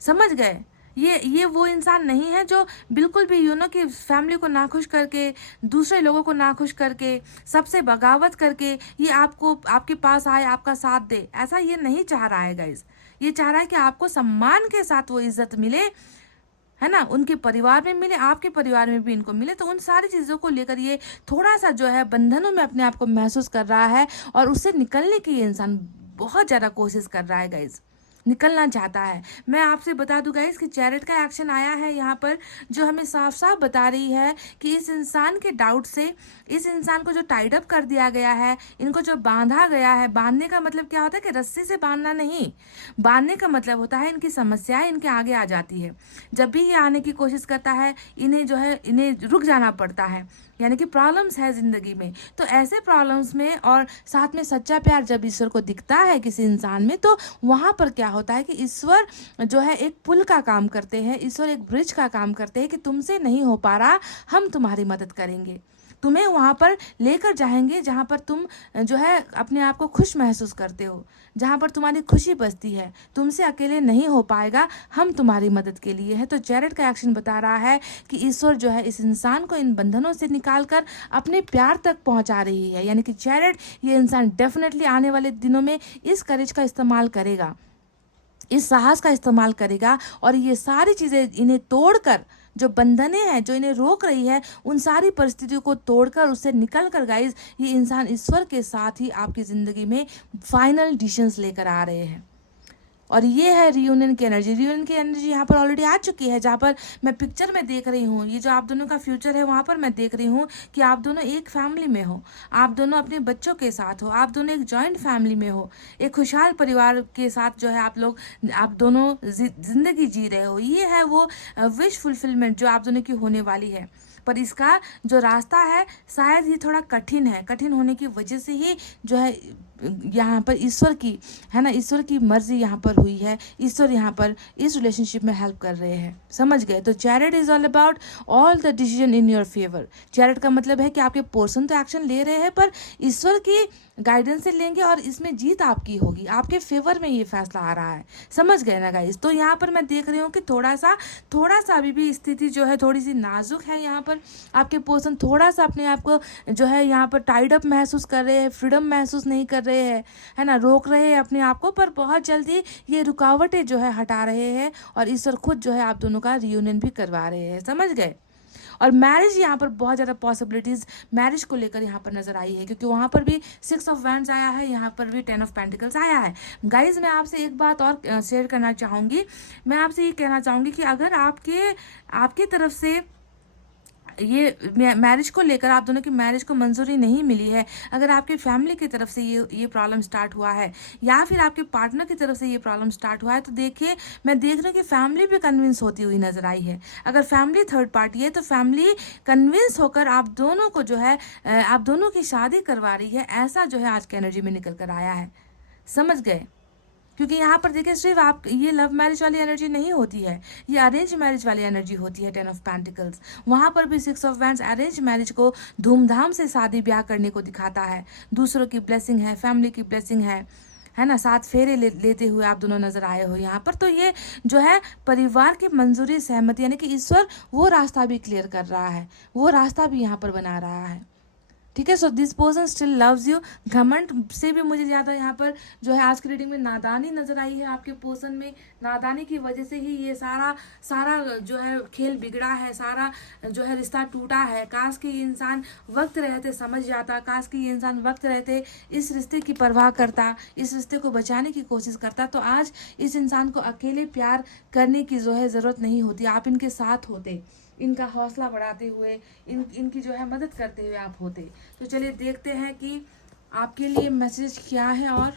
समझ गए? ये वो इंसान नहीं है जो बिल्कुल भी कि फैमिली को नाखुश करके, दूसरे लोगों को नाखुश करके, सबसे बगावत करके ये आपको आपके पास आए, आपका साथ दे। ऐसा ये नहीं चाह रहा है गाइज। ये चाह रहा है कि आपको सम्मान के साथ वो इज्जत मिले, है ना, उनके परिवार में मिले, आपके परिवार में भी इनको मिले। तो उन सारी चीज़ों को लेकर ये थोड़ा सा जो है बंधनों में अपने आप को महसूस कर रहा है, और उससे निकलने की ये इंसान बहुत ज़्यादा कोशिश कर रहा है गाइज, निकलना चाहता है। मैं आपसे बता दूं गाइस कि चैरिट का एक्शन आया है यहाँ पर, जो हमें साफ साफ बता रही है कि इस इंसान के डाउट से, इस इंसान को जो टाइड अप कर दिया गया है, इनको जो बांधा गया है, बांधने का मतलब क्या होता है कि रस्सी से बांधना नहीं, बांधने का मतलब होता है इनकी समस्याएं इनके आगे आ जाती है। जब भी ये आने की कोशिश करता है, इन्हें जो है इन्हें रुक जाना पड़ता है, यानी कि प्रॉब्लम्स है ज़िंदगी में। तो ऐसे प्रॉब्लम्स में और साथ में सच्चा प्यार जब ईश्वर को दिखता है किसी इंसान में, तो वहाँ पर क्या होता है कि ईश्वर जो है एक पुल का काम करते हैं, ईश्वर एक ब्रिज का काम करते हैं कि तुमसे नहीं हो पा रहा, हम तुम्हारी मदद करेंगे, तुम्हें वहाँ पर लेकर जाएंगे जहाँ पर तुम जो है अपने आप को खुश महसूस करते हो, जहाँ पर तुम्हारी खुशी बसती है, तुमसे अकेले नहीं हो पाएगा, हम तुम्हारी मदद के लिए है। तो चैरिट का एक्शन बता रहा है कि ईश्वर जो है इस इंसान को इन बंधनों से निकाल कर अपने प्यार तक पहुँचा रही है। यानी कि चैरिट, ये इंसान डेफिनेटली आने वाले दिनों में इस करेज का इस्तेमाल करेगा, इस साहस का इस्तेमाल करेगा, और ये सारी चीज़ें इन्हें तोड़कर, जो बंधने हैं जो इन्हें रोक रही है, उन सारी परिस्थितियों को तोड़कर, उससे निकल कर गाइज, ये इंसान ईश्वर के साथ ही आपकी ज़िंदगी में फाइनल डिसीजंस लेकर आ रहे हैं। और ये है रियूनियन की एनर्जी। रियूनियन की एनर्जी यहाँ पर ऑलरेडी आ चुकी है, जहाँ पर मैं पिक्चर में देख रही हूँ, ये जो आप दोनों का फ्यूचर है, वहाँ पर मैं देख रही हूँ कि आप दोनों एक फैमिली में हो, आप दोनों अपने बच्चों के साथ हो, आप दोनों एक जॉइंट फैमिली में हो, एक खुशहाल परिवार के साथ जो है आप दोनों जिंदगी जी रहे हो। ये है वो विश फुलफिलमेंट जो आप दोनों की होने वाली है। पर इसका जो रास्ता है शायद ये थोड़ा कठिन है, कठिन होने की वजह से ही जो है यहाँ पर ईश्वर की, है ना, ईश्वर की मर्जी यहाँ पर हुई है, ईश्वर यहाँ पर इस रिलेशनशिप में हेल्प कर रहे हैं। समझ गए? तो chariot is all about all the decision in your favour. Chariot का मतलब है कि आपके पोर्सन तो एक्शन ले रहे हैं, पर ईश्वर की गाइडेंस से लेंगे, और इसमें जीत आपकी होगी, आपके फेवर में ये फैसला आ रहा है। समझ गए ना गाइस? तो यहाँ पर मैं देख रही हूँ कि थोड़ा सा अभी भी स्थिति जो है थोड़ी सी नाजुक है। यहाँ पर आपके पर्सन थोड़ा सा अपने आप को जो है यहाँ पर टाइड अप महसूस कर रहे हैं, फ्रीडम महसूस नहीं कर रहे हैं, है ना, रोक रहे हैं अपने आप को, पर बहुत जल्दी ये रुकावटें जो है हटा रहे हैं, और ईश्वर खुद जो है आप दोनों का रियूनियन भी करवा रहे हैं। समझ गए? और मैरिज, यहाँ पर बहुत ज़्यादा पॉसिबिलिटीज़ मैरिज को लेकर यहाँ पर नज़र आई है, क्योंकि वहाँ पर भी 6 ऑफ वैंड्स आया है, यहाँ पर भी 10 ऑफ पेंटिकल्स आया है। गाइज, मैं आपसे एक बात और शेयर करना चाहूँगी। मैं आपसे ये कहना चाहूँगी कि अगर आपकी तरफ से ये मैरिज को लेकर, आप दोनों की मैरिज को मंजूरी नहीं मिली है, अगर आपकी फैमिली की तरफ से ये प्रॉब्लम स्टार्ट हुआ है, या फिर आपके पार्टनर की तरफ से ये प्रॉब्लम स्टार्ट हुआ है, तो देखिए, मैं देख रही हूँ कि फैमिली भी कन्विंस होती हुई नजर आई है। अगर फैमिली थर्ड पार्टी है, तो फैमिली कन्विंस होकर आप दोनों को जो है आप दोनों की शादी करवा रही है, ऐसा जो है आज की एनर्जी में निकल कर आया है। समझ गए? क्योंकि यहाँ पर देखिए, सिर्फ आप ये लव मैरिज वाली एनर्जी नहीं होती है, ये अरेंज मैरिज वाली एनर्जी होती है। 10 ऑफ पेंटिकल्स, वहाँ पर भी 6 ऑफ वैंड्स अरेंज मैरिज को धूमधाम से शादी ब्याह करने को दिखाता है। दूसरों की ब्लेसिंग है, फैमिली की ब्लेसिंग है ना, 7 फेरे लेते हुए आप दोनों नजर आए हो यहाँ पर। तो ये जो है परिवार की मंजूरी, सहमति, यानी कि ईश्वर वो रास्ता भी क्लियर कर रहा है, वो रास्ता भी यहाँ पर बना रहा है। ठीक है? सो this person still loves you. घमंड से भी मुझे ज़्यादा यहाँ पर जो है आज की रीडिंग में नादानी नजर आई है आपके पर्सन में। नादानी की वजह से ही ये सारा जो है खेल बिगड़ा है, सारा जो है रिश्ता टूटा है। काश कि ये इंसान वक्त रहते समझ जाता, काश कि ये इंसान वक्त रहते इस रिश्ते की परवाह करता, इस रिश्ते को बचाने की कोशिश करता, तो आज इस इंसान को अकेले प्यार करने की जो है ज़रूरत नहीं होती, आप इनके साथ होते, इनका हौसला बढ़ाते हुए, इनकी जो है मदद करते हुए आप होते। तो चलिए देखते हैं कि आपके लिए मैसेज क्या है। और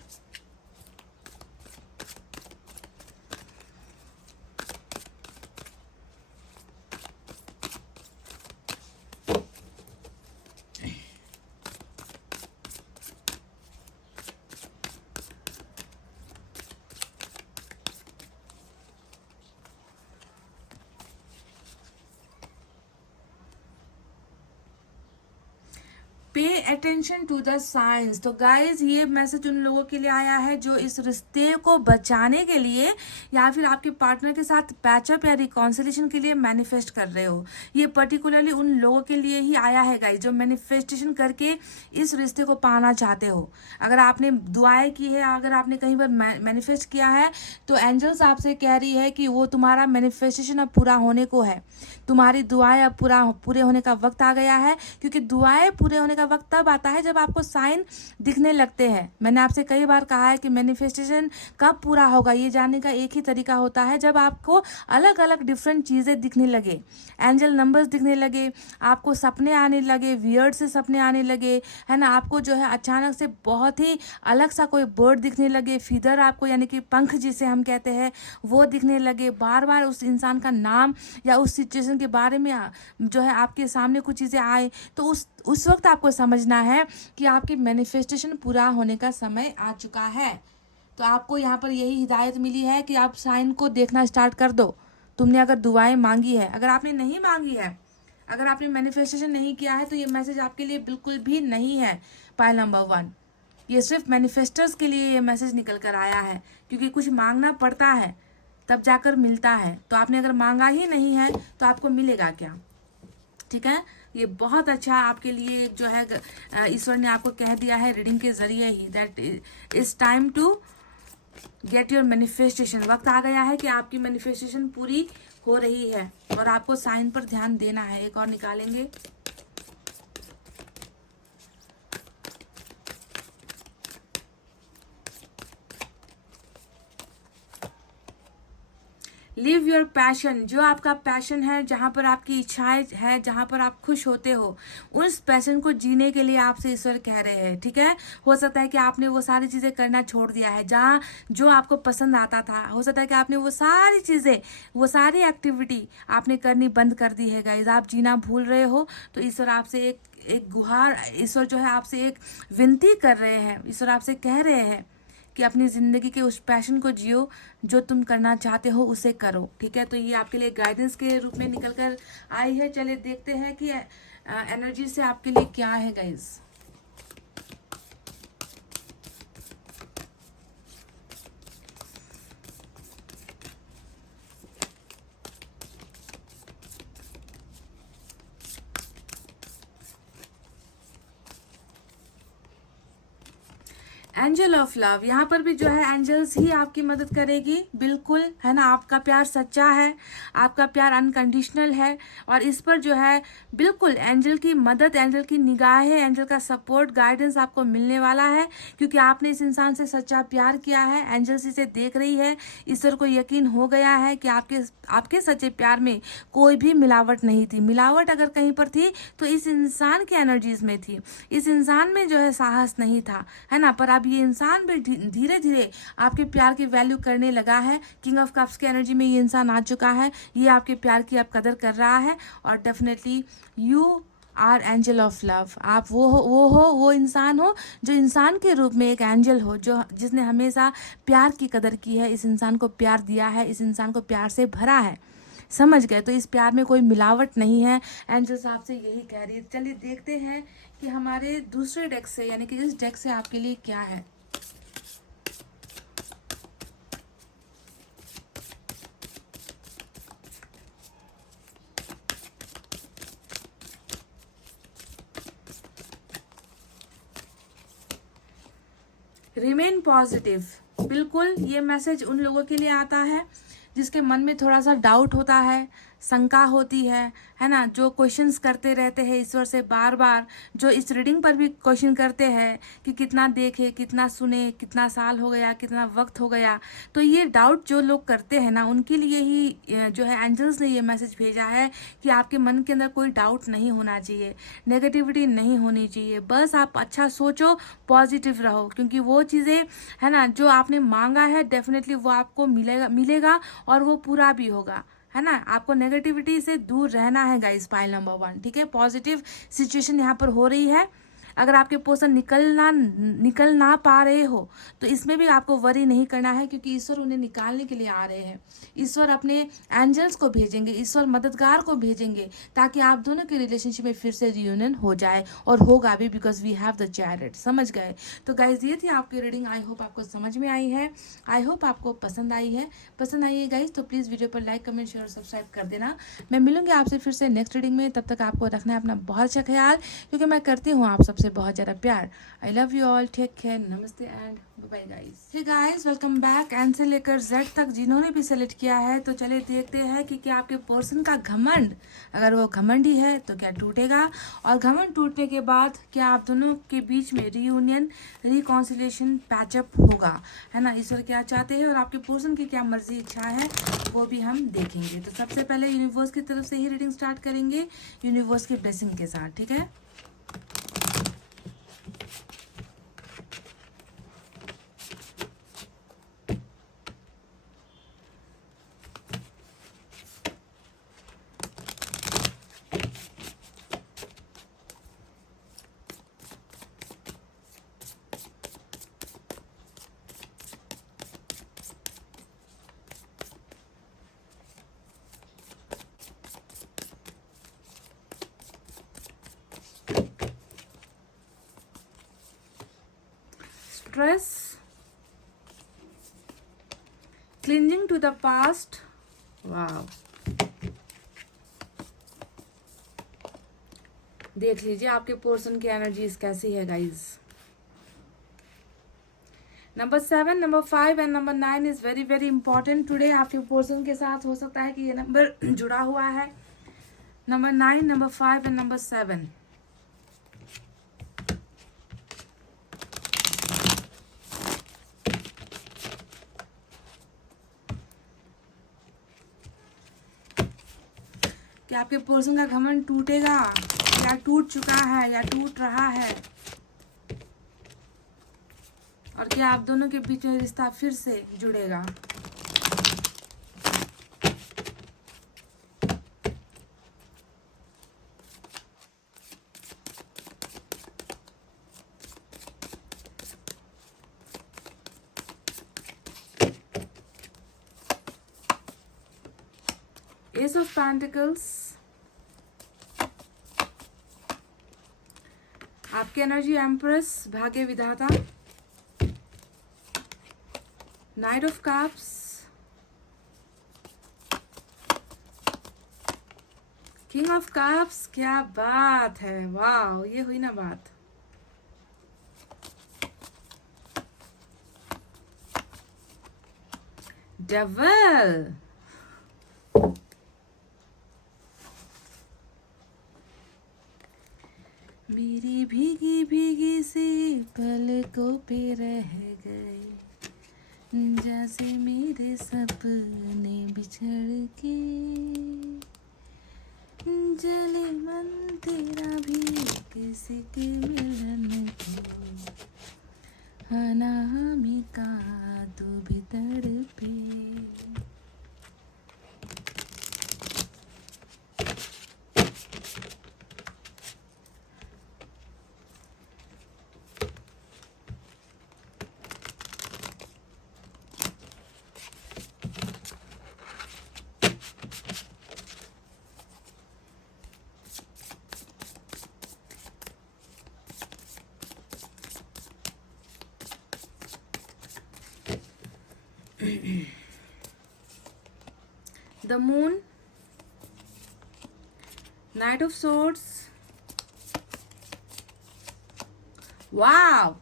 pay attention to the science. तो गाइज ये मैसेज उन लोगों के लिए आया है जो इस रिश्ते को बचाने के लिए या फिर आपके पार्टनर के साथ पैचअप या रिकॉन्सिलेशन के लिए मैनिफेस्ट कर रहे हो। ये पर्टिकुलरली उन लोगों के लिए ही आया है गाइज जो मैनिफेस्टेशन करके इस रिश्ते को पाना चाहते हो। अगर आपने दुआएं की है, अगर आपने कहीं पर मैनिफेस्ट किया है, तो एंजल्स आपसे कह रही है कि वो तुम्हारा मैनिफेस्टेशन अब पूरा होने को है। तुम्हारी दुआएं अब पूरे होने का वक्त आ गया है, क्योंकि दुआएं पूरे होने का वक्त तब आता है जब आपको साइन दिखने लगते हैं। मैंने आपसे कई बार कहा है कि मैनिफेस्टेशन कब पूरा होगा ये जानने का एक ही तरीका होता है, जब आपको अलग अलग डिफरेंट चीज़ें दिखने लगे, एंजल नंबर्स दिखने लगे, आपको सपने आने लगे, वियर्ड से सपने आने लगे, है ना, आपको जो है अचानक से बहुत ही अलग सा कोई बर्ड दिखने लगे, फीदर आपको यानी कि पंख जिसे हम कहते हैं वो दिखने लगे, बार बार उस इंसान का नाम या उस सिचुएशन के बारे में जो है आपके सामने कुछ चीज़ें आए, तो उस वक्त आपको समझना है कि आपकी मैनिफेस्टेशन पूरा होने का समय आ चुका है। तो आपको यहाँ पर यही हिदायत मिली है कि आप साइन को देखना स्टार्ट कर दो। तुमने अगर दुआएं मांगी है, अगर आपने नहीं मांगी है, अगर आपने मैनिफेस्टेशन नहीं किया है, तो ये मैसेज आपके लिए बिल्कुल भी नहीं है। पाइल नंबर 1, ये सिर्फ मैनिफेस्टर्स के लिए ये मैसेज निकल कर आया है, क्योंकि कुछ मांगना पड़ता है तब जाकर मिलता है। तो आपने अगर मांगा ही नहीं है तो आपको मिलेगा क्या? ठीक है, ये बहुत अच्छा आपके लिए जो है ईश्वर ने आपको कह दिया है रीडिंग के जरिए ही, that it's time to get your manifestation. वक्त आ गया है कि आपकी मैनिफेस्टेशन पूरी हो रही है और आपको साइन पर ध्यान देना है। एक और निकालेंगे। Live your passion. जो आपका पैशन है, जहाँ पर आपकी इच्छाएं है, जहाँ पर आप खुश होते हो, उस पैशन को जीने के लिए आपसे ईश्वर कह रहे हैं। ठीक है, हो सकता है कि आपने वो सारी चीज़ें करना छोड़ दिया है जहाँ जो आपको पसंद आता था। हो सकता है कि आपने वो सारी चीज़ें, वो सारी एक्टिविटी आपने करनी बंद कर दी है गाइज। आप जीना भूल रहे हो, तो ईश्वर आपसे एक गुहार, ईश्वर जो है आपसे एक विनती कर रहे हैं। ईश्वर आपसे कह रहे हैं कि अपनी ज़िंदगी के उस पैशन को जियो, जो तुम करना चाहते हो उसे करो। ठीक है, तो ये आपके लिए गाइडेंस के रूप में निकल कर आई है। चलिए देखते हैं कि एनर्जी से आपके लिए क्या है गाइज। एंजल ऑफ लव, यहाँ पर भी जो है एंजल्स ही आपकी मदद करेगी, बिल्कुल, है ना। आपका प्यार सच्चा है, आपका प्यार अनकंडीशनल है, और इस पर जो है बिल्कुल एंजल की मदद, एंजल की निगाहें, एंजल का सपोर्ट, गाइडेंस आपको मिलने वाला है, क्योंकि आपने इस इंसान से सच्चा प्यार किया है। एंजल्स इसे देख रही है, ईश्वर को यकीन हो गया है कि आपके सच्चे प्यार में कोई भी मिलावट नहीं थी। मिलावट अगर कहीं पर थी तो इस इंसान की एनर्जीज में थी, इस इंसान में जो है साहस नहीं था, है ना। पर अब ये इंसान भी धीरे धीरे आपके प्यार की वैल्यू करने लगा है। किंग ऑफ कप्स की एनर्जी में ये इंसान आ चुका है, ये आपके प्यार की अब कदर कर रहा है, और definitely you are angel of love. आप वो इंसान हो जो इंसान के रूप में एक एंजल हो, जो जिसने हमेशा प्यार की कदर की है, इस इंसान को प्यार दिया है, इस इंसान को प्यार से भरा है। समझ गए? तो इस प्यार में कोई मिलावट नहीं है। एंजल्स आपसे यही कह रही है। चलिए देखते हैं कि हमारे दूसरे डेक से, यानी कि इस डेक से आपके लिए क्या है। Remain positive. बिल्कुल, ये मैसेज उन लोगों के लिए आता है जिसके मन में थोड़ा सा डाउट होता है, शंका होती है ना, जो क्वेश्चंस करते रहते हैं ईश्वर से बार बार, जो इस रीडिंग पर भी क्वेश्चन करते हैं कि कितना देखे, कितना सुने, कितना साल हो गया, कितना वक्त हो गया। तो ये डाउट जो लोग करते हैं ना, उनके लिए ही जो है एंजल्स ने ये मैसेज भेजा है कि आपके मन के अंदर कोई डाउट नहीं होना चाहिए, नेगेटिविटी नहीं होनी चाहिए। बस आप अच्छा सोचो, पॉजिटिव रहो, क्योंकि वो चीज़ें है ना जो आपने मांगा है, डेफिनेटली वो आपको मिलेगा और वो पूरा भी होगा, है ना। आपको नेगेटिविटी से दूर रहना है गाइस। पाइल नंबर 1, ठीक है। पॉजिटिव सिचुएशन यहाँ पर हो रही है। अगर आपके पर्सन निकल ना पा रहे हो तो इसमें भी आपको वरी नहीं करना है, क्योंकि ईश्वर उन्हें निकालने के लिए आ रहे हैं। ईश्वर अपने एंजल्स को भेजेंगे, ईश्वर मददगार को भेजेंगे, ताकि आप दोनों के रिलेशनशिप में फिर से रियूनियन हो जाए, और होगा भी, because we have the chariot. समझ गए? तो गाइज ये थी आपकी रीडिंग। आई होप आपको समझ में आई है, आई होप आपको पसंद आई है। पसंद आई है गाइज तो प्लीज़ वीडियो पर लाइक, कमेंट, शेयर और सब्सक्राइब कर देना। मैं मिलूंगी आपसे फिर से नेक्स्ट रीडिंग में। तब तक आपको रखना है अपना बहुत अच्छा ख्याल, क्योंकि मैं करती हूँ आप सबसे बहुत ज़्यादा प्यार। I love you all, take care, नमस्ते and bye guys. Hey guys, welcome back. N से लेकर जेड तक जिन्होंने भी सेलेक्ट किया है, तो चलिए देखते हैं कि क्या आपके पर्सन का घमंड, अगर वो घमंडी है तो क्या टूटेगा, और घमंड टूटने के बाद क्या आप दोनों के बीच में रीयूनियन, रिकॉन्सिलेशन, पैचअप होगा, है ना। ईश्वर क्या चाहते हैं और आपके पर्सन की क्या मर्जी, इच्छा है, वो भी हम देखेंगे। तो सबसे पहले यूनिवर्स की तरफ से ही रीडिंग स्टार्ट करेंगे, यूनिवर्स की ब्लेसिंग के साथ, ठीक है। Stress, clinging to the past. वाव, देख लीजिए आपके पर्सन की एनर्जीज कैसी है guys. Number 7, number 5 and number 9 is very very important today. आपके पर्सन के साथ हो सकता है कि ये नंबर जुड़ा हुआ है। Number 9, number 5 and number 7। कि आपके पर्सन का घमंड टूटेगा, या टूट चुका है, या टूट रहा है, और क्या आप दोनों के बीच में रिश्ता फिर से जुड़ेगा। एस ऑफ पेंटिकल्स, आपकी एनर्जी एम्प्रेस, भाग्य विधाता। Night of cups, king of cups. क्या बात है, वाह, ये हुई ना बात। डेविल, मेरी भीगी भीगी सी पलकों पे रह गए, जैसे मेरे सपने बिछड़ के, जले मन तेरा भी किसी के मिलन को, अनामी का तू भी तड़पे। The moon, Knight of Swords, वाव,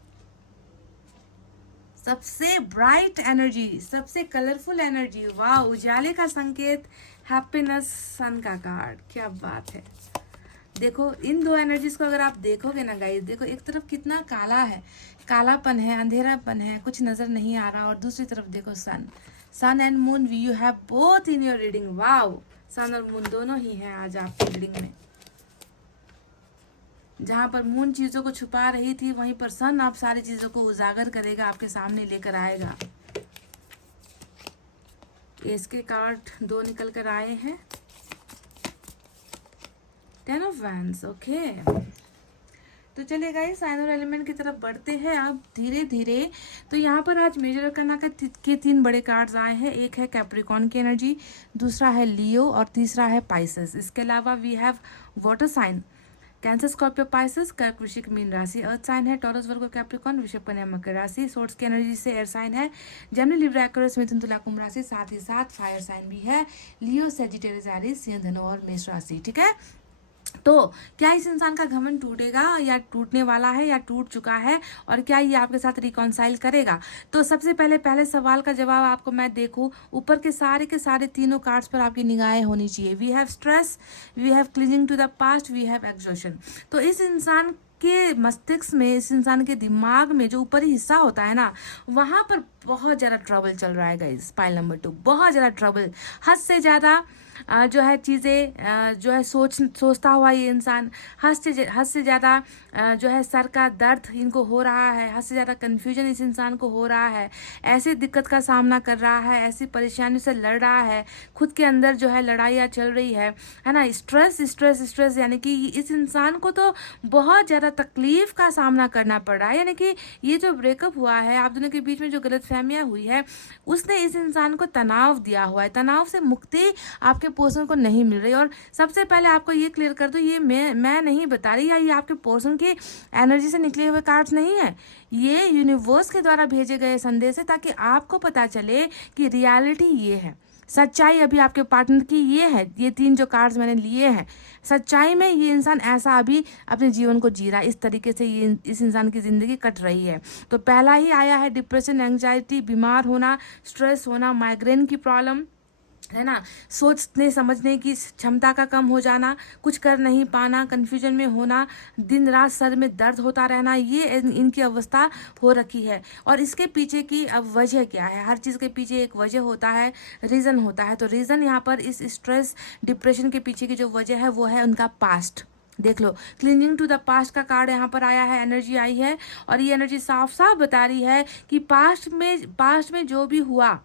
सबसे ब्राइट एनर्जी, सबसे कलरफुल एनर्जी, वाह, उजाले का संकेत, हैप्पीनेस, सन का कार्ड। क्या बात है। देखो इन दो एनर्जीज को अगर आप देखोगे ना गाइस, देखो एक तरफ कितना काला है, कालापन है, अंधेरापन है, कुछ नजर नहीं आ रहा, और दूसरी तरफ देखो sun and moon, you have both in your reading. Wow, sun और मून दोनों ही हैं आज आपकी रीडिंग में। जहां पर मून चीजों को छुपा रही थी, वहीं पर सन आप सारी चीजों को उजागर करेगा, आपके सामने लेकर आएगा। इसके कार्ड दो निकल कर आए हैं, 10 of Wands, ओके। तो चलिए गाइस फाइनल एलिमेंट की तरफ बढ़ते हैं अब धीरे धीरे। तो यहाँ पर आज मेजर करना के 3 बड़े कार्ड्स आए हैं। एक है कैप्रिकॉन की एनर्जी, दूसरा है लियो और तीसरा है पाइसेस। इसके अलावा we have water sign Cancer, Scorpio, Pisces, कर्क, वृश्चिक, मीन राशि अर्थ साइन है, टॉरस, वर्गो, कैप्रिकॉन, वृषभ, कन्या, मकर राशि। सोर्स की एनर्जी से एयर साइन है, जेमिनी, लिब्रा, एक्वेरियस, मिथुन, तुला, कुंभ राशि। साथ ही साथ फायर साइन भी है, लियो, सेजिटेरियस, एरीज, सिंह, धनु और मेष राशि। ठीक है, तो क्या इस इंसान का घमंड टूटेगा या टूटने वाला है या टूट चुका है, और क्या ये आपके साथ रिकॉन्साइल करेगा? तो सबसे पहले सवाल का जवाब आपको मैं देखूं, ऊपर के सारे तीनों कार्ड्स पर आपकी निगाहें होनी चाहिए। We have stress, we have clinging to the past, we have exhaustion. तो इस इंसान के मस्तिष्क में, इस इंसान के दिमाग में जो ऊपरी हिस्सा होता है ना, वहां पर बहुत ज़्यादा ट्रबल चल रहा है गाइस। पाइल नंबर 2, बहुत ज़्यादा ट्रबल, हद से ज़्यादा जो है चीज़ें जो है सोचता हुआ ये इंसान, हद से ज़्यादा जो है सर का दर्द इनको हो रहा है, हद से ज़्यादा कन्फ्यूजन इस इंसान को हो रहा है, ऐसी दिक्कत का सामना कर रहा है, ऐसी परेशानी से लड़ रहा है, खुद के अंदर जो है लड़ाइयाँ चल रही है ना। स्ट्रेस स्ट्रेस स्ट्रेस, यानी कि इस इंसान को तो बहुत ज़्यादा तकलीफ का सामना करना पड़ रहा है। यानी कि ये जो ब्रेकअप हुआ है, आप दोनों के बीच में जो गलतफहमियाँ हुई है, उसने इस इंसान को तनाव दिया हुआ है। तनाव से मुक्ति आपके पर्सन को नहीं मिल रही। और सबसे पहले आपको ये क्लियर कर दो, ये मैं नहीं बता रही, या ये आपके पर्सन की एनर्जी से निकले हुए कार्ड्स नहीं है, ये यूनिवर्स के द्वारा भेजे गए संदेश है, ताकि आपको पता चले कि रियलिटी ये है, सच्चाई अभी आपके पार्टनर की ये है। ये 3 जो कार्ड्स मैंने लिए हैं, सच्चाई में ये इंसान ऐसा अभी अपने जीवन को जी रहा है, इस तरीके से ये इस इंसान की ज़िंदगी कट रही है। तो पहला ही आया है डिप्रेशन, एंग्जाइटी, बीमार होना, स्ट्रेस होना, माइग्रेन की प्रॉब्लम है ना, सोचने समझने की क्षमता का कम हो जाना, कुछ कर नहीं पाना, कन्फ्यूजन में होना, दिन रात सर में दर्द होता रहना, ये इनकी अवस्था हो रखी है। और इसके पीछे की अब वजह क्या है? हर चीज़ के पीछे एक वजह होता है, रीज़न होता है। तो रीज़न यहाँ पर इस स्ट्रेस डिप्रेशन के पीछे की जो वजह है वो है उनका पास्ट। देख लो, क्लिंजिंग टू द पास्ट का कार्ड यहाँ पर आया है, एनर्जी आई है, और ये एनर्जी साफ साफ बता रही है कि पास्ट में जो भी हुआ,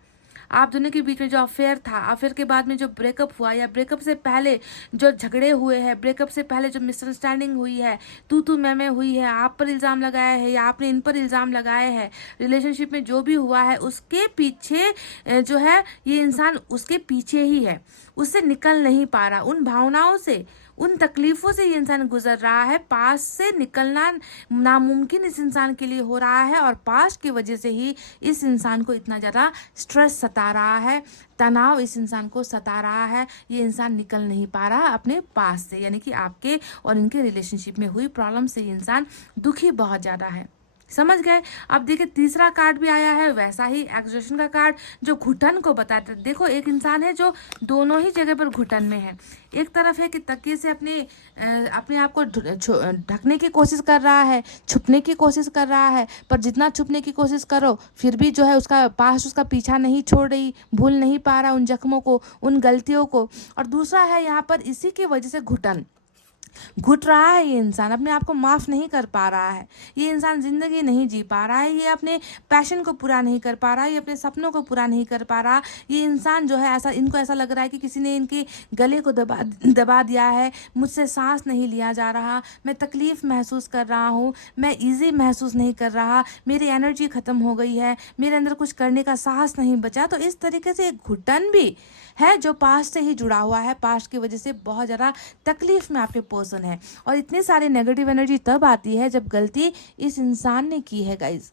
आप दोनों के बीच में जो अफेयर था, अफेयर के बाद में जो ब्रेकअप हुआ, या ब्रेकअप से पहले जो झगड़े हुए हैं, ब्रेकअप से पहले जो मिसअंडरस्टैंडिंग हुई है, तू मैं हुई है, आप पर इल्ज़ाम लगाया है या आपने इन पर इल्ज़ाम लगाए हैं, रिलेशनशिप में जो भी हुआ है, उसके पीछे जो है ये इंसान उसके पीछे ही है, उससे निकल नहीं पा रहा, उन भावनाओं से, उन तकलीफ़ों से ये इंसान गुजर रहा है। पास्ट से निकलना नामुमकिन इस इंसान के लिए हो रहा है, और पास्ट की वजह से ही इस इंसान को इतना ज़्यादा स्ट्रेस सता रहा है, तनाव इस इंसान को सता रहा है। ये इंसान निकल नहीं पा रहा अपने पास्ट से, यानी कि आपके और इनके रिलेशनशिप में हुई प्रॉब्लम से ये इंसान दुखी बहुत ज़्यादा है। समझ गए? अब देखिए तीसरा कार्ड भी आया है, वैसा ही एग्जॉशन का कार्ड, जो घुटन को बताता है। देखो, एक इंसान है जो दोनों ही जगह पर घुटन में है। एक तरफ है कि तकिए से अपने आप को ढकने की कोशिश कर रहा है, छुपने की कोशिश कर रहा है, पर जितना छुपने की कोशिश करो फिर भी जो है उसका पास्ट उसका पीछा नहीं छोड़ रही, भूल नहीं पा रहा उन जख्मों को, उन गलतियों को। और दूसरा है यहाँ पर इसी की वजह से घुट रहा है, ये इंसान अपने आप को माफ़ नहीं कर पा रहा है, ये इंसान ज़िंदगी नहीं जी पा रहा है, ये अपने पैशन को पूरा नहीं कर पा रहा है, ये अपने सपनों को पूरा नहीं कर पा रहा। ये इंसान जो है इनको ऐसा लग रहा है कि किसी ने इनके गले को दबा दिया है, मुझसे सांस नहीं लिया जा रहा, मैं तकलीफ़ महसूस कर रहा हूँ, मैं ईजी महसूस नहीं कर रहा, मेरी एनर्जी ख़त्म हो गई है, मेरे अंदर कुछ करने का साहस नहीं बचा। तो इस तरीके से एक घुटन भी है जो पास्ट से ही जुड़ा हुआ है, पास्ट की वजह से बहुत ज़्यादा तकलीफ में आपके पर्सन है। और इतनी सारी नेगेटिव एनर्जी तब आती है जब गलती इस इंसान ने की है गाइज,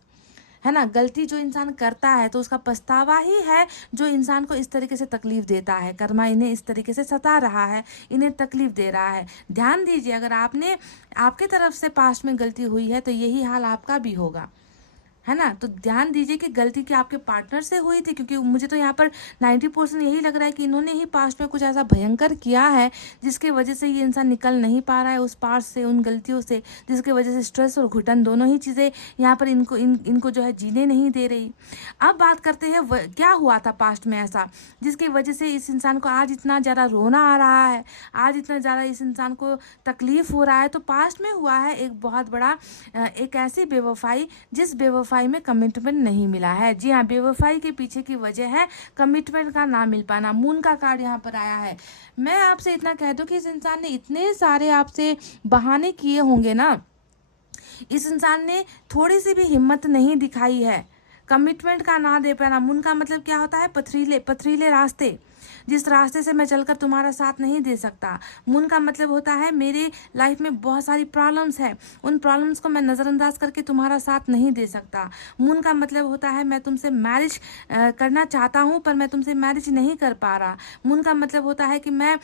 है ना। गलती जो इंसान करता है तो उसका पछतावा ही है जो इंसान को इस तरीके से तकलीफ देता है। कर्मा इन्हें इस तरीके से सता रहा है, इन्हें तकलीफ दे रहा है। ध्यान दीजिए, अगर आपके तरफ से पास्ट में गलती हुई है तो यही हाल आपका भी होगा, है ना। तो ध्यान दीजिए कि गलती क्या आपके पार्टनर से हुई थी, क्योंकि मुझे तो यहाँ पर 90% यही लग रहा है कि इन्होंने ही पास्ट में कुछ ऐसा भयंकर किया है जिसके वजह से ये इंसान निकल नहीं पा रहा है उस पास्ट से, उन गलतियों से, जिसके वजह से स्ट्रेस और घुटन दोनों ही चीज़ें यहाँ पर इनको जो है जीने नहीं दे रही। अब बात करते हैं क्या हुआ था पास्ट में ऐसा जिसकी वजह से इस इंसान को आज इतना ज़्यादा रोना आ रहा है, आज इतना ज़्यादा इस इंसान को तकलीफ हो रहा है। तो पास्ट में हुआ है एक बहुत बड़ा एक ऐसी बेवफाई जिस बेवफाई में कमिटमेंट नहीं मिला है। जी हाँ, बेवफाई के पीछे की वजह है कमिटमेंट का ना मिल पाना। मून का कार्ड यहाँ पर आया है। मैं आपसे इतना कह दूं कि इस इंसान ने इतने सारे आपसे बहाने किए होंगे ना, इस इंसान ने थोड़ी सी भी हिम्मत नहीं दिखाई है। कमिटमेंट का ना दे पाना, मून का मतलब क्या होता है? पथरीले पथरीले रास्ते, जिस रास्ते से मैं चलकर तुम्हारा साथ नहीं दे सकता। मून का मतलब होता है मेरी लाइफ में बहुत सारी प्रॉब्लम्स है, उन प्रॉब्लम्स को मैं नज़रअंदाज करके तुम्हारा साथ नहीं दे सकता। मून का मतलब होता है मैं तुमसे मैरिज करना चाहता हूँ पर मैं तुमसे मैरिज नहीं कर पा रहा। मून का मतलब होता है कि मैं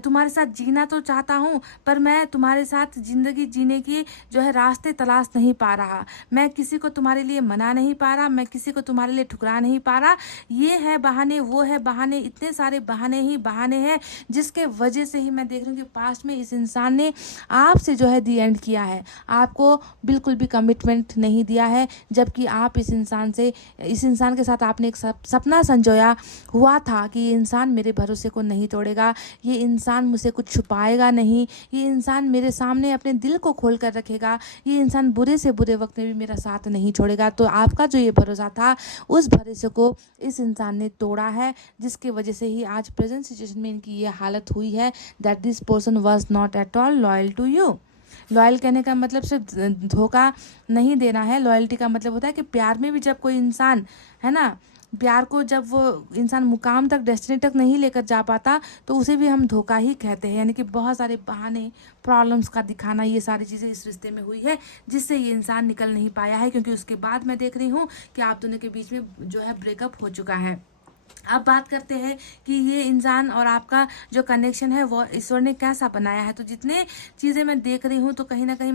तुम्हारे साथ जीना तो चाहता हूँ पर मैं तुम्हारे साथ ज़िंदगी जीने की जो है रास्ते तलाश नहीं पा रहा। मैं किसी को तुम्हारे लिए मना नहीं पा रहा, मैं किसी को तुम्हारे लिए ठुकरा नहीं पा रहा। ये है बहाने, वो है बहाने, इतने सारे बहाने ही बहाने हैं जिसके वजह से ही मैं देख रही हूँ कि पास्ट में इस इंसान ने आपसे जो है दी एंड किया है, आपको बिल्कुल भी कमिटमेंट नहीं दिया है। जबकि आप इस इंसान के साथ आपने एक सपना संजोया हुआ था कि ये इंसान मेरे भरोसे को नहीं तोड़ेगा, ये इंसान मुझसे कुछ छुपाएगा नहीं, ये इंसान मेरे सामने अपने दिल को खोल कर रखेगा, ये इंसान बुरे से बुरे वक्त में भी मेरा साथ नहीं छोड़ेगा। तो आपका जो ये भरोसा था, उस भरोसे को इस इंसान ने तोड़ा है, जिसकी वजह से ही आज प्रेजेंट सिचुएशन में इनकी ये हालत हुई है that this person was not at all loyal to you. Loyal कहने का मतलब सिर्फ धोखा नहीं देना है। लॉयल्टी का मतलब होता है कि प्यार में भी जब कोई इंसान है ना, प्यार को जब वो इंसान मुकाम तक, डेस्टिनी तक नहीं लेकर जा पाता तो उसे भी हम धोखा ही कहते हैं। यानी कि बहुत सारे बहाने, प्रॉब्लम्स का दिखाना, ये सारी चीज़ें इस रिश्ते में हुई है जिससे ये इंसान निकल नहीं पाया है। क्योंकि उसके बाद मैं देख रही हूँ कि आप दोनों के बीच में जो है ब्रेकअप हो चुका है। अब बात करते हैं कि ये इंसान और आपका जो कनेक्शन है वो ईश्वर ने कैसा बनाया है। तो जितने चीज़ें मैं देख रही हूँ तो कहीं ना कहीं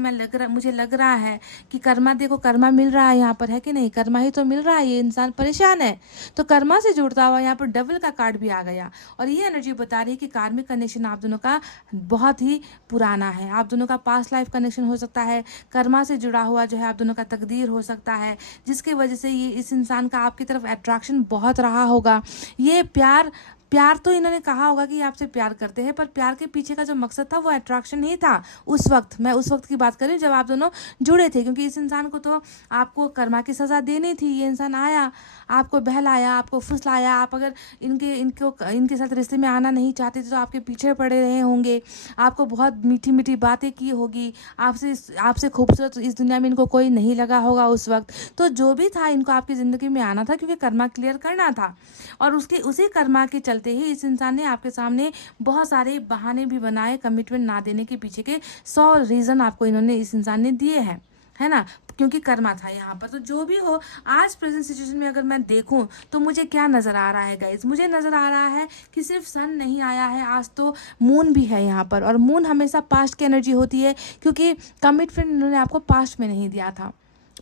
मुझे लग रहा है कि कर्मा, देखो कर्मा मिल रहा है यहाँ पर, है कि नहीं? कर्मा ही तो मिल रहा है। ये इंसान परेशान है तो कर्मा से जुड़ता हुआ यहाँ पर डबल का कार्ड भी आ गया और ये एनर्जी बता रही है कि कार्मिक कनेक्शन आप दोनों का बहुत ही पुराना है। आप दोनों का पास्ट लाइफ कनेक्शन हो सकता है, कर्मा से जुड़ा हुआ जो है आप दोनों का तकदीर हो सकता है, जिसके वजह से ये इस इंसान का आपकी तरफ अट्रैक्शन बहुत रहा होगा। ये प्यार प्यार तो इन्होंने कहा होगा कि आपसे प्यार करते हैं, पर प्यार के पीछे का जो मकसद था वो अट्रैक्शन ही था उस वक्त। मैं उस वक्त की बात कर रही हूँ जब आप दोनों जुड़े थे, क्योंकि इस इंसान को तो आपको कर्मा की सज़ा देनी थी। ये इंसान आया, आपको बहलाया, आपको फुसलाया। आप अगर इनके साथ रिश्ते में आना नहीं चाहते थे तो आपके पीछे पड़े रहे होंगे, आपको बहुत मीठी मीठी बातें की होगी, आपसे खूबसूरत इस दुनिया में इनको कोई नहीं लगा होगा उस वक्त। तो जो भी था, इनको आपकी ज़िंदगी में आना था क्योंकि कर्मा क्लियर करना था। और उसी कर्मा के चलते ही इस इंसान ने आपके सामने बहुत सारे बहाने भी बनाए, कमिटमेंट ना देने के पीछे के 100 रीज़न आपको इन्होंने, इस इंसान ने दिए हैं, है ना, क्योंकि कर्मा था यहाँ पर। तो जो भी हो, आज प्रेजेंट सिचुएशन में अगर मैं देखूं तो मुझे क्या नज़र आ रहा है गाइज? मुझे नज़र आ रहा है कि सिर्फ सन नहीं आया है, आज तो मून भी है यहाँ पर। और मून हमेशा पास्ट की एनर्जी होती है, क्योंकि कमिटमेंट इन्होंने आपको पास्ट में नहीं दिया था।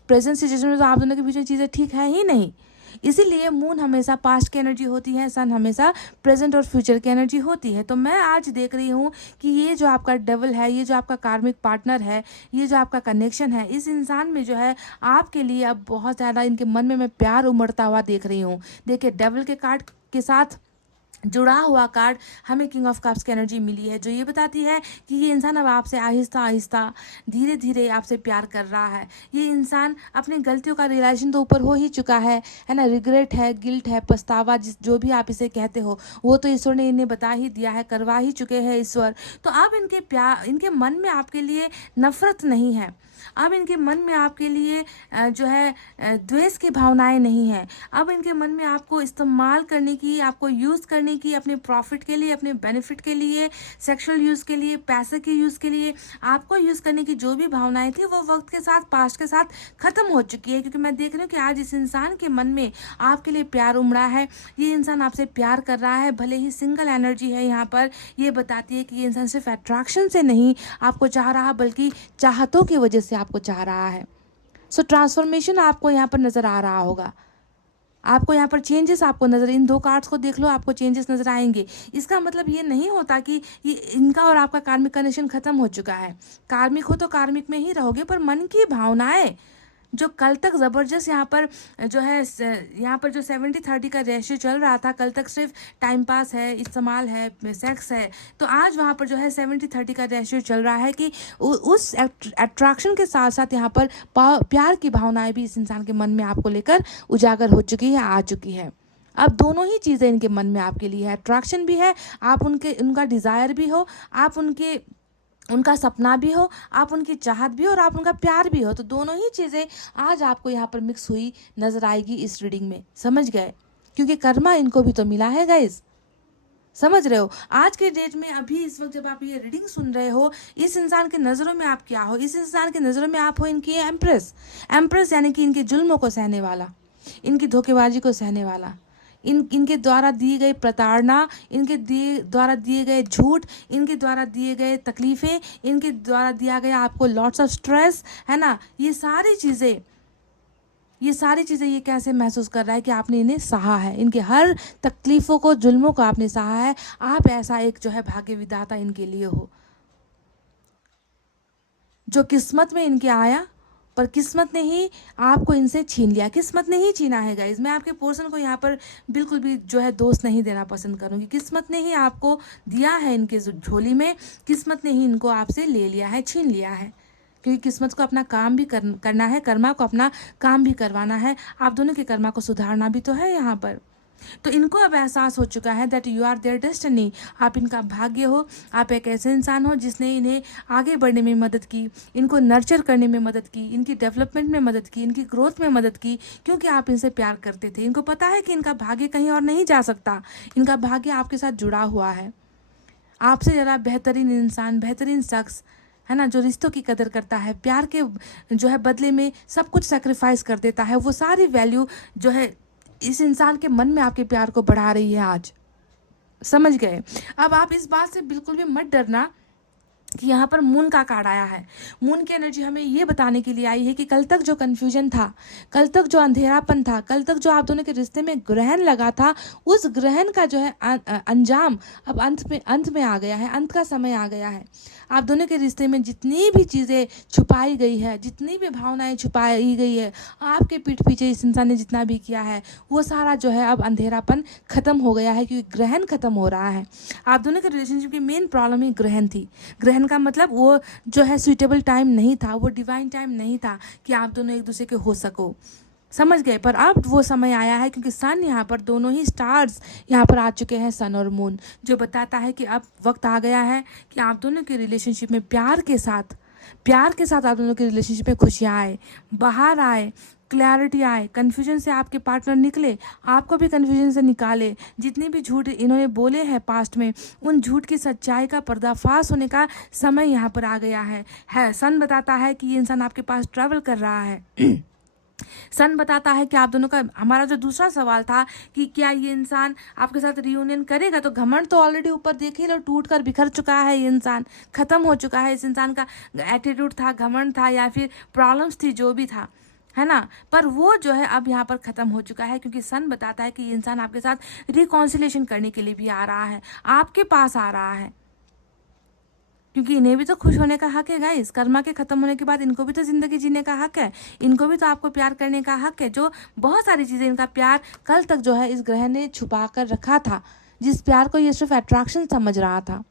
प्रेजेंट सिचुएशन में तो आप दोनों के बीच में चीज़ें ठीक है ही नहीं, इसीलिए मून हमेशा पास्ट की एनर्जी होती है, सन हमेशा प्रेजेंट और फ्यूचर की एनर्जी होती है। तो मैं आज देख रही हूँ कि ये जो आपका डेवल है, ये जो आपका कार्मिक पार्टनर है, ये जो आपका कनेक्शन है, इस इंसान में जो है आपके लिए अब बहुत ज़्यादा इनके मन में मैं प्यार उमड़ता हुआ देख रही हूँ। देखिए, डेवल के कार्ड के साथ जुड़ा हुआ कार्ड हमें किंग ऑफ कप्स की एनर्जी मिली है, जो ये बताती है कि ये इंसान अब आपसे आहिस्ता आहिस्ता, धीरे धीरे आपसे प्यार कर रहा है। ये इंसान अपनी गलतियों का रियलाइजेशन तो ऊपर हो ही चुका है ना। रिग्रेट है, गिल्ट है, पछतावा, जो भी आप इसे कहते हो, वो तो ईश्वर ने इन्हें बता ही दिया है, करवा ही चुके हैं ईश्वर। तो अब इनके मन में आपके लिए नफरत नहीं है, अब इनके मन में आपके लिए जो है द्वेष की भावनाएं नहीं हैं। अब इनके मन में आपको इस्तेमाल करने की, आपको यूज़ करने की, अपने प्रॉफिट के लिए, अपने बेनिफिट के लिए, सेक्सुअल यूज़ के लिए, पैसे के यूज़ के लिए आपको यूज़ करने की जो भी भावनाएं थी वो वक्त के साथ, पास्ट के साथ ख़त्म हो चुकी है। क्योंकि मैं देख रही हूँ कि आज इस इंसान के मन में आपके लिए प्यार उमड़ा है। ये इंसान आपसे प्यार कर रहा है, भले ही सिंगल एनर्जी है यहाँ पर। ये बताती है कि ये इंसान सिर्फ अट्रैक्शन से नहीं आपको चाह रहा, बल्कि चाहतों की वजह से आपको चाह रहा है। सो ट्रांसफॉर्मेशन आपको यहाँ पर नज़र आ रहा होगा, आपको यहाँ पर चेंजेस आपको नज़र, इन दो कार्ड्स को देख लो, आपको चेंजेस नज़र आएंगे। इसका मतलब ये नहीं होता कि ये इनका और आपका कार्मिक कनेक्शन ख़त्म हो चुका है। कार्मिक हो तो कार्मिक में ही रहोगे, पर मन की भावनाएं जो कल तक ज़बरदस्त यहाँ पर जो है, यहाँ पर जो 70-30 का रेशियो चल रहा था, कल तक सिर्फ टाइम पास है, इस्तेमाल है, सेक्स है, तो आज वहाँ पर जो है 70-30 का रेशियो चल रहा है कि उस अट्रैक्शन के साथ साथ यहाँ पर प्यार की भावनाएं भी इस इंसान के मन में आपको लेकर उजागर हो चुकी है, आ चुकी है। अब दोनों ही चीज़ें इनके मन में आपके लिए है, अट्रैक्शन भी है, आप उनका डिज़ायर भी हो, आप उनका सपना भी हो, आप उनकी चाहत भी हो और आप उनका प्यार भी हो, तो दोनों ही चीज़ें आज आपको यहाँ पर मिक्स हुई नजर आएगी इस रीडिंग में। समझ गए? क्योंकि कर्मा इनको भी तो मिला है गाइस। समझ रहे हो? आज के डेट में अभी इस वक्त जब आप ये रीडिंग सुन रहे हो, इस इंसान के नज़रों में आप क्या हो? इस इंसान के नज़रों में आप हो इनकी एम्प्रेस। एम्प्रेस यानी कि इनके जुल्मों को सहने वाला, इनकी धोखेबाजी को सहने वाला, इनके द्वारा दी गई प्रताड़ना, इनके द्वारा दिए गए झूठ, इनके द्वारा दिए गए तकलीफ़ें, इनके द्वारा दिया गया आपको लॉट्स ऑफ स्ट्रेस, है ना? ये सारी चीज़ें ये कैसे महसूस कर रहा है कि आपने इन्हें सहा है, इनके हर तकलीफ़ों को, जुल्मों को आपने सहा है। आप ऐसा एक जो है भाग्य विधाता इनके लिए हो, जो किस्मत में इनके आया, पर किस्मत ने ही आपको इनसे छीन लिया। किस्मत ने ही छीना है गाइज। मैं आपके पर्सन को यहाँ पर बिल्कुल भी जो है दोष नहीं देना पसंद करूँगी। किस्मत ने ही आपको दिया है इनके झोली में, किस्मत ने ही इनको आपसे ले लिया है, छीन लिया है। क्योंकि किस्मत को अपना काम भी करना है, कर्मा को अपना काम भी करवाना है। आप दोनों के कर्मा को सुधारना भी तो है यहाँ पर। तो इनको अब एहसास हो चुका है that you are their destiny, आप इनका भाग्य हो। आप एक ऐसे इंसान हो जिसने इन्हें आगे बढ़ने में मदद की, इनको नर्चर करने में मदद की, इनकी डेवलपमेंट में मदद की, इनकी ग्रोथ में मदद की, क्योंकि आप इनसे प्यार करते थे। इनको पता है कि इनका भाग्य कहीं और नहीं जा सकता, इनका भाग्य आपके साथ जुड़ा हुआ है। आपसे ज़रा बेहतरीन इंसान, बेहतरीन शख्स, है ना, जो रिश्तों की कदर करता है, प्यार के जो है बदले में सब कुछ सेक्रीफाइस कर देता है, वो सारी वैल्यू जो है इस इंसान के मन में आपके प्यार को बढ़ा रही है आज। समझ गए? अब आप इस बात से बिल्कुल भी मत डरना कि यहाँ पर मून का कार्ड आया है। मून की एनर्जी हमें ये बताने के लिए आई है कि कल तक जो कन्फ्यूजन था, कल तक जो अंधेरापन था, कल तक जो आप दोनों के रिश्ते में ग्रहण लगा था, उस ग्रहण का जो है अंजाम अब अंत में आ गया है, अंत का समय आ गया है। आप दोनों के रिश्ते में जितनी भी चीज़ें छुपाई गई है, जितनी भी भावनाएं छुपाई गई है, आपके पीठ पीछे इस इंसान ने जितना भी किया है, वो सारा जो है अब अंधेरापन खत्म हो गया है, क्योंकि ग्रहण खत्म हो रहा है। आप दोनों के रिलेशनशिप की मेन प्रॉब्लम ही ग्रहण थी। ग्रहण का मतलब वो जो है सुइटेबल टाइम नहीं था, वो डिवाइन टाइम नहीं था कि आप दोनों एक दूसरे के हो सको। समझ गए? पर अब वो समय आया है, क्योंकि सन यहाँ पर, दोनों ही स्टार्स यहाँ पर आ चुके हैं, सन और मून, जो बताता है कि अब वक्त आ गया है कि आप दोनों के रिलेशनशिप में प्यार के साथ आप दोनों के रिलेशनशिप में खुशियाँ आए, बाहर आए, क्लैरिटी आए, कन्फ्यूजन से आपके पार्टनर निकले, आपको भी कन्फ्यूजन से निकाले। जितने भी झूठ इन्होंने बोले हैं पास्ट में, उन झूठ की सच्चाई का पर्दाफाश होने का समय यहाँ पर आ गया है। सन बताता है कि ये इंसान आपके पास ट्रैवल कर रहा है। सन बताता है कि आप दोनों का, हमारा जो दूसरा सवाल था कि क्या ये इंसान आपके साथ रियूनियन करेगा, तो घमंड तो ऑलरेडी ऊपर देखे लो टूट कर बिखर चुका है, ये इंसान खत्म हो चुका है। इस इंसान का एटीट्यूड था, घमंड था, या फिर प्रॉब्लम्स थी, जो भी था, है ना, पर वो जो है अब यहाँ पर ख़त्म हो चुका है, क्योंकि सन बताता है कि ये इंसान आपके साथ रिकॉन्सिलेशन करने के लिए भी आ रहा है, आपके पास आ रहा है, क्योंकि इन्हें भी तो खुश होने का हक है गाइस। कर्मा के खत्म होने के बाद इनको भी तो जिंदगी जीने का हक है, इनको भी तो आपको प्यार करने का हक है। जो बहुत सारी चीज़ें, इनका प्यार कल तक जो है इस ग्रह ने छुपा कर रखा था, जिस प्यार को ये सिर्फ अट्रैक्शन समझ रहा था,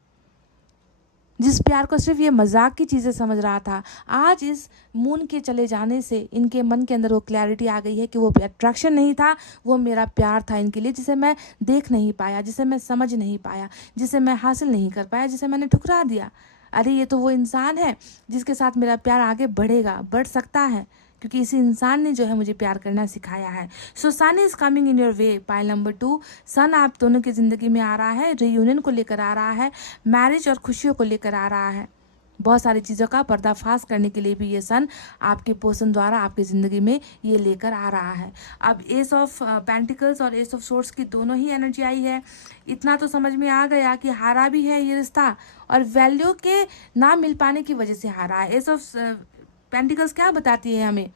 जिस प्यार को सिर्फ ये मजाक की चीज़ें समझ रहा था, आज इस मून के चले जाने से इनके मन के अंदर वो क्लैरिटी आ गई है कि वो अट्रैक्शन नहीं था, वो मेरा प्यार था इनके लिए, जिसे मैं देख नहीं पाया, जिसे मैं समझ नहीं पाया, जिसे मैं हासिल नहीं कर पाया, जिसे मैंने ठुकरा दिया। अरे ये तो वो इंसान है जिसके साथ मेरा प्यार आगे बढ़ेगा, बढ़ सकता है, क्योंकि इसी इंसान ने जो है मुझे प्यार करना सिखाया है। So sun is coming in your way. Pile number 2, sun आप दोनों की ज़िंदगी में आ रहा है, रियूनियन को लेकर आ रहा है, मैरिज और खुशियों को लेकर आ रहा है। बहुत सारी चीज़ों का पर्दाफाश करने के लिए भी ये सन आपके पर्सन द्वारा आपकी ज़िंदगी में ये लेकर आ रहा है। अब एस ऑफ पेंटिकल्स और एस ऑफ सोर्ड्स की दोनों ही एनर्जी आई है। इतना तो समझ में आ गया कि हारा भी है ये रिश्ता, और वैल्यू के ना मिल पाने की वजह से हारा है। एस ऑफ पेंटिकल्स क्या बताती है हमें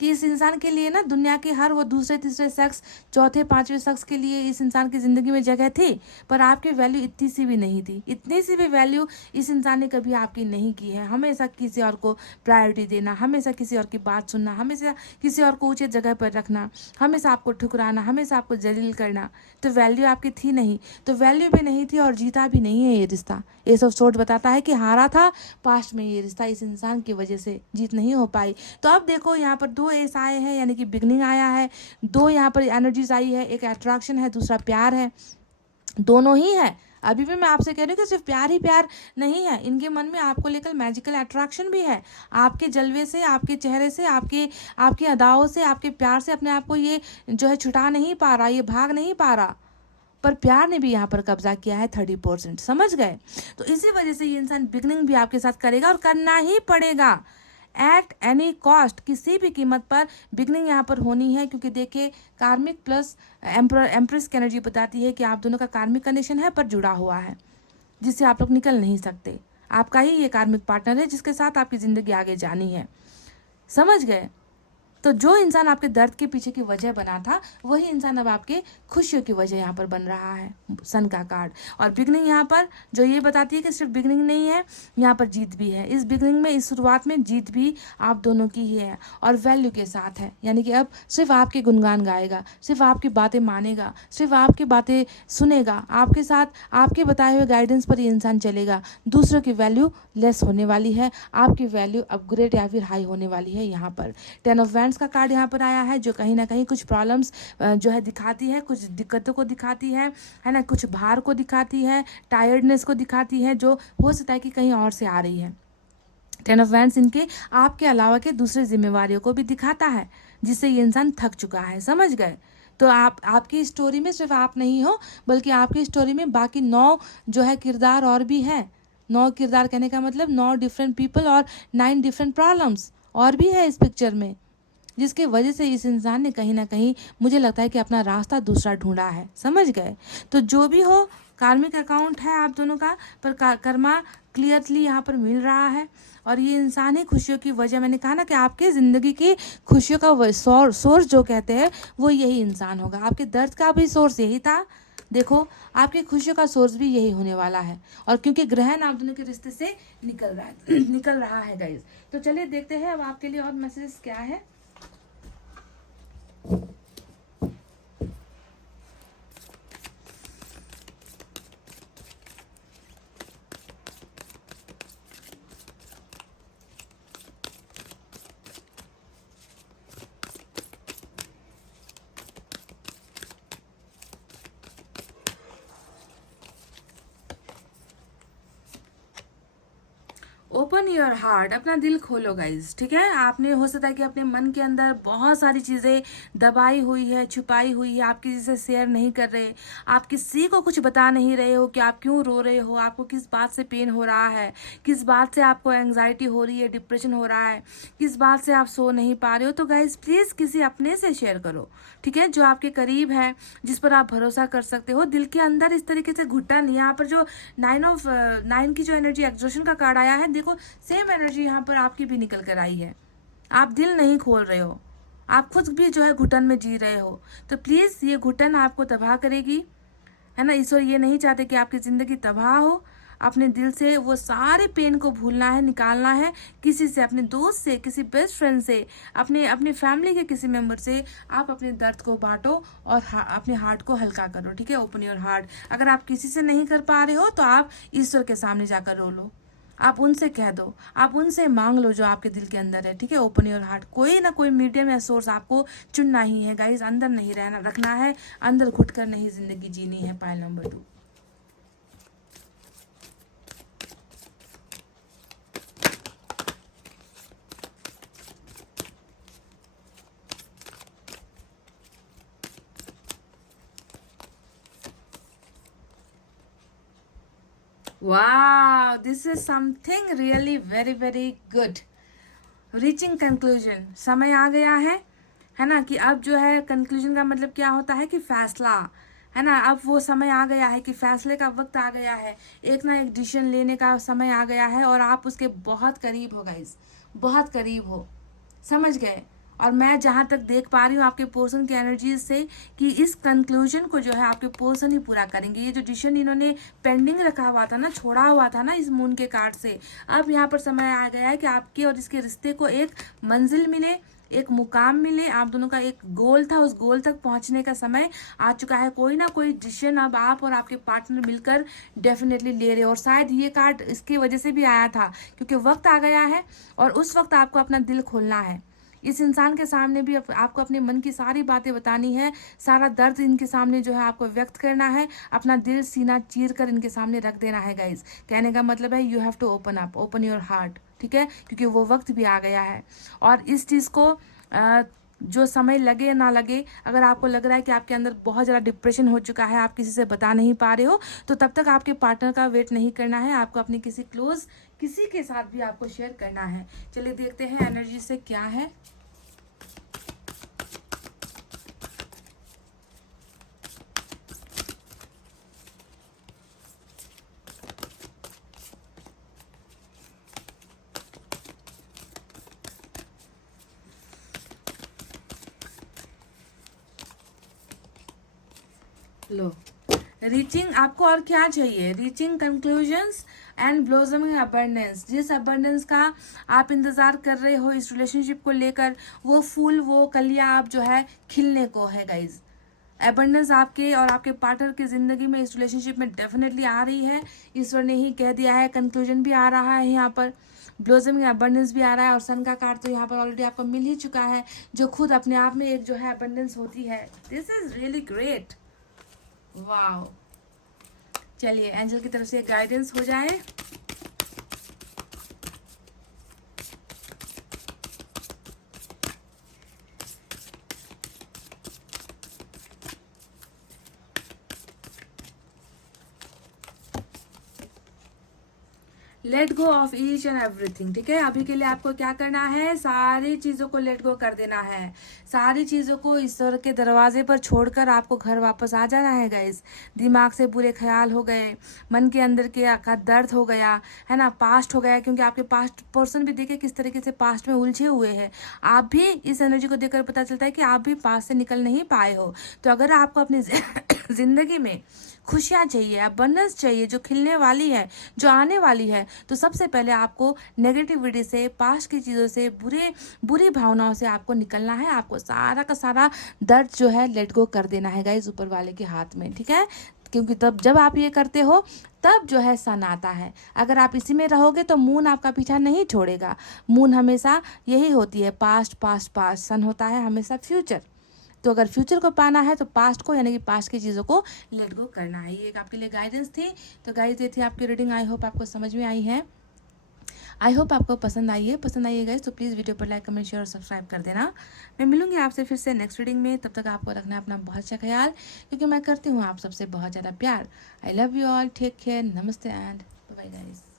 कि इस इंसान के लिए ना दुनिया के हर वो दूसरे तीसरे शख्स, चौथे पांचवें शख्स के लिए इस इंसान की ज़िंदगी में जगह थी, पर आपकी वैल्यू इतनी सी भी नहीं थी, इतनी सी भी वैल्यू इस इंसान ने कभी आपकी नहीं की है। हमेशा किसी और को प्रायोरिटी देना, हमेशा किसी और की बात सुनना, हमेशा किसी और को ऊँचे जगह पर रखना, हमेशा आपको ठुकराना, हमेशा आपको जलील करना, तो वैल्यू आपकी थी नहीं, तो वैल्यू भी नहीं थी और जीता भी नहीं है ये रिश्ता। एस ऑफ सोर्ड बताता है कि हारा था पास्ट में ये रिश्ता, इस इंसान की वजह से जीत नहीं हो पाई। तो अब देखो यहाँ पर 2 एस आए हैं, यानी कि बिगनिंग आया है, 2 यहाँ पर एनर्जीज आई है, एक अट्रैक्शन है, दूसरा प्यार है, दोनों ही है। अभी भी मैं आपसे कह रही हूँ कि सिर्फ प्यार ही प्यार नहीं है, इनके मन में आपको लेकर मैजिकल अट्रैक्शन भी है। आपके जलवे से, आपके चेहरे से, आपकी अदाओं से, आपके प्यार से अपने आप को ये जो है छुटा नहीं पा रहा, ये भाग नहीं पा रहा। पर प्यार ने भी यहाँ पर कब्जा किया है 30%, समझ गए। तो इसी वजह से ये इंसान बिगनिंग भी आपके साथ करेगा और करना ही पड़ेगा एट एनी कॉस्ट, किसी भी कीमत पर बिगनिंग यहाँ पर होनी है। क्योंकि देखिए कार्मिक प्लस एम्प्रेस की एनर्जी बताती है कि आप दोनों का कार्मिक कंडीशन है पर जुड़ा हुआ है, जिससे आप लोग निकल नहीं सकते। आपका ही ये कार्मिक पार्टनर है जिसके साथ आपकी ज़िंदगी आगे जानी है, समझ गए। तो जो इंसान आपके दर्द के पीछे की वजह बना था, वही इंसान अब आपके खुशियों की वजह यहाँ पर बन रहा है, सन का कार्ड। और बिगनिंग यहाँ पर जो ये बताती है कि सिर्फ बिगनिंग नहीं है, यहाँ पर जीत भी है। इस बिगनिंग में, इस शुरुआत में जीत भी आप दोनों की ही है और वैल्यू के साथ है। यानी कि अब सिर्फ आपके गुणगान गाएगा, सिर्फ आपकी बातें मानेगा, सिर्फ आपकी बातें सुनेगा, आपके साथ आपके बताए हुए गाइडेंस पर ये इंसान चलेगा। दूसरों की वैल्यू लेस होने वाली है, आपकी वैल्यू अपग्रेड या फिर हाई होने वाली है। यहाँ पर 10 ऑफ वैंड्स का कार्ड यहाँ पर आया है, जो कहीं ना कहीं कुछ प्रॉब्लम्स जो है दिखाती है, कुछ दिक्कतों को दिखाती है ना, कुछ भार को दिखाती है, टायर्डनेस को दिखाती है, जो हो सकता है कि कहीं और से आ रही है। 10 ऑफ वैंड्स इनके आपके अलावा के दूसरे जिम्मेवारियों को भी दिखाता है, जिससे ये इंसान थक चुका है, समझ गए। तो आपकी स्टोरी में सिर्फ आप नहीं हो, बल्कि आपकी स्टोरी में बाकी 9 जो है किरदार और भी है। 9 किरदार कहने का मतलब 9 डिफरेंट पीपल और 9 डिफरेंट प्रॉब्लम्स और भी है इस पिक्चर में, जिसके वजह से इस इंसान ने कहीं ना कहीं मुझे लगता है कि अपना रास्ता दूसरा ढूंढा है, समझ गए। तो जो भी हो, कार्मिक अकाउंट है आप दोनों का, पर कर्मा क्लियरली यहाँ पर मिल रहा है। और ये इंसान ही खुशियों की वजह, मैंने कहा ना कि आपके ज़िंदगी की खुशियों का सोर्स जो कहते हैं वो यही इंसान होगा। आपके दर्द का भी सोर्स यही था, देखो आपकी खुशियों का सोर्स भी यही होने वाला है। और क्योंकि ग्रहण आप दोनों के रिश्ते से निकल रहा है गाइज। तो चलिए देखते हैं अब आपके लिए और मैसेज क्या है। ओपन योर हार्ट, अपना दिल खोलो गाइज, ठीक है। आपने हो सकता है कि अपने मन के अंदर बहुत सारी चीज़ें दबाई हुई है, छुपाई हुई है, आप किसी से शेयर नहीं कर रहे, आप किसी को कुछ बता नहीं रहे हो कि आप क्यों रो रहे हो, आपको किस बात से पेन हो रहा है, किस बात से आपको एंग्जाइटी हो रही है, डिप्रेशन हो रहा है, किस बात से आप सो नहीं पा रहे हो। तो गाइज प्लीज़ किसी अपने से शेयर करो, ठीक है, जो आपके करीब है, जिस पर आप भरोसा कर सकते हो। दिल के अंदर इस तरीके से घुटन, यहाँ पर जो 9 की जो एनर्जी एग्जॉशन का कार्ड आया है, देखो सेम एनर्जी यहाँ पर आपकी भी निकल कर आई है। आप दिल नहीं खोल रहे हो, आप खुद भी जो है घुटन में जी रहे हो। तो प्लीज़ ये घुटन आपको तबाह करेगी, है ना। ईश्वर ये नहीं चाहते कि आपकी ज़िंदगी तबाह हो। अपने दिल से वो सारे पेन को भूलना है, निकालना है। किसी से, अपने दोस्त से, किसी बेस्ट फ्रेंड से, अपने फैमिली के किसी मेंबर से आप अपने दर्द को बांटो और अपने हार्ट को हल्का करो, ठीक है। Open your heart. अगर आप किसी से नहीं कर पा रहे हो तो आप ईश्वर के सामने जाकर रो लो, आप उनसे कह दो, आप उनसे मांग लो जो आपके दिल के अंदर है, ठीक है। Open your heart. कोई ना कोई मीडियम या सोर्स आपको चुनना ही है गाइज, अंदर नहीं रहना रखना है, अंदर घुट कर नहीं जिंदगी जीनी है। Pile number 2। Wow, this is something really very very good. Reaching conclusion, समय आ गया है ना। कि अब जो है कंक्लूजन का मतलब क्या होता है कि फैसला, है ना। अब वो समय आ गया है कि फैसले का वक्त आ गया है, एक ना एक डिसीजन लेने का समय आ गया है और आप उसके बहुत करीब हो गाइस, बहुत करीब हो, समझ गए। और मैं जहाँ तक देख पा रही हूँ आपके पर्सन की एनर्जी से कि इस कंक्लूजन को जो है आपके पर्सन ही पूरा करेंगे। ये जो डिसीजन इन्होंने पेंडिंग रखा हुआ था ना, छोड़ा हुआ था ना इस मून के कार्ड से, अब यहाँ पर समय आ गया है कि आपके और इसके रिश्ते को एक मंजिल मिले, एक मुकाम मिले। आप दोनों का एक गोल था, उस गोल तक पहुंचने का समय आ चुका है। कोई ना कोई डिसीजन अब आप और आपके पार्टनर मिलकर डेफिनेटली ले रहे हो। और शायद ये कार्ड इसकी वजह से भी आया था क्योंकि वक्त आ गया है और उस वक्त आपको अपना दिल खोलना है। इस इंसान के सामने भी आपको अपने मन की सारी बातें बतानी है, सारा दर्द इनके सामने जो है आपको व्यक्त करना है, अपना दिल सीना चीर कर इनके सामने रख देना है गाइज। कहने का मतलब है you have to open up, open your heart, ठीक है, क्योंकि वो वक्त भी आ गया है। और इस चीज़ को जो समय लगे ना लगे, अगर आपको लग रहा है कि आपके अंदर बहुत ज़्यादा डिप्रेशन हो चुका है, आप किसी से बता नहीं पा रहे हो, तो तब तक आपके पार्टनर का वेट नहीं करना है, आपको अपने किसी क्लोज किसी के साथ भी आपको शेयर करना है। चलिए देखते हैं एनर्जी से क्या है। लो, रीचिंग, आपको और क्या चाहिए? Reaching conclusions and blossoming abundance. जिस अबंडेंस का आप इंतज़ार कर रहे हो इस रिलेशनशिप को लेकर, वो फूल, वो कलियां आप जो है खिलने को है गाइज। अबंडेंस आपके और आपके पार्टनर की ज़िंदगी में इस रिलेशनशिप में डेफिनेटली आ रही है। ईश्वर ने ही कह दिया है, कंक्लूजन भी आ रहा है यहाँ पर, ब्लॉसमिंग अबंडेंस भी आ रहा है, और सन का कार्ड तो यहाँ पर ऑलरेडी आपको मिल ही चुका है, जो खुद अपने आप में एक जो है अबंडेंस होती है। This is really great, wow. चलिए एंजल की तरफ से गाइडेंस हो जाए। Let go of each and everything, ठीक है। अभी के लिए आपको क्या करना है, सारी चीज़ों को लेट गो कर देना है, सारी चीज़ों को ईश्वर के दरवाजे पर छोड़कर आपको घर वापस आ जाना है गाइस। दिमाग से बुरे ख्याल हो गए, मन के अंदर के का दर्द हो गया है ना, पास्ट हो गया, क्योंकि आपके पास्ट पर्सन भी देखिए किस तरीके से पास्ट में उलझे हुए हैं। आप भी इस एनर्जी को देखकर पता चलता है कि आप भी पास्ट से निकल नहीं पाए हो। तो अगर आपको अपनी जिंदगी में खुशियाँ चाहिए, अबंडेंस चाहिए, जो खिलने वाली है, जो आने वाली है, तो सबसे पहले आपको नेगेटिविटी से, पास्ट की चीज़ों से, बुरी भावनाओं से आपको निकलना है। आपको सारा का सारा दर्द जो है लेट गो कर देना है गाइस, ऊपर वाले के हाथ में, ठीक है। क्योंकि तब जब आप ये करते हो तब जो है सन आता है। अगर आप इसी में रहोगे तो मून आपका पीछा नहीं छोड़ेगा। मून हमेशा यही होती है, पास्ट पास्ट पास्ट, सन होता है हमेशा फ्यूचर। तो अगर फ्यूचर को पाना है तो पास्ट को, यानी कि पास्ट की चीज़ों को लेट गो करना है। ये एक आपके लिए गाइडेंस थी। तो गाइस ये थी आपकी रीडिंग, आई होप आपको समझ में आई है, आई होप आपको पसंद आई है। पसंद आई है गाइस तो प्लीज़ वीडियो पर लाइक, कमेंट, शेयर और सब्सक्राइब कर देना। मैं मिलूंगी आपसे फिर से नेक्स्ट रीडिंग में। तब तक आपको रखना अपना बहुत अच्छा ख्याल, क्योंकि मैं करती हूँ आप सबसे बहुत ज़्यादा प्यार। I love you all, take care, नमस्ते एंड बाय गाइस।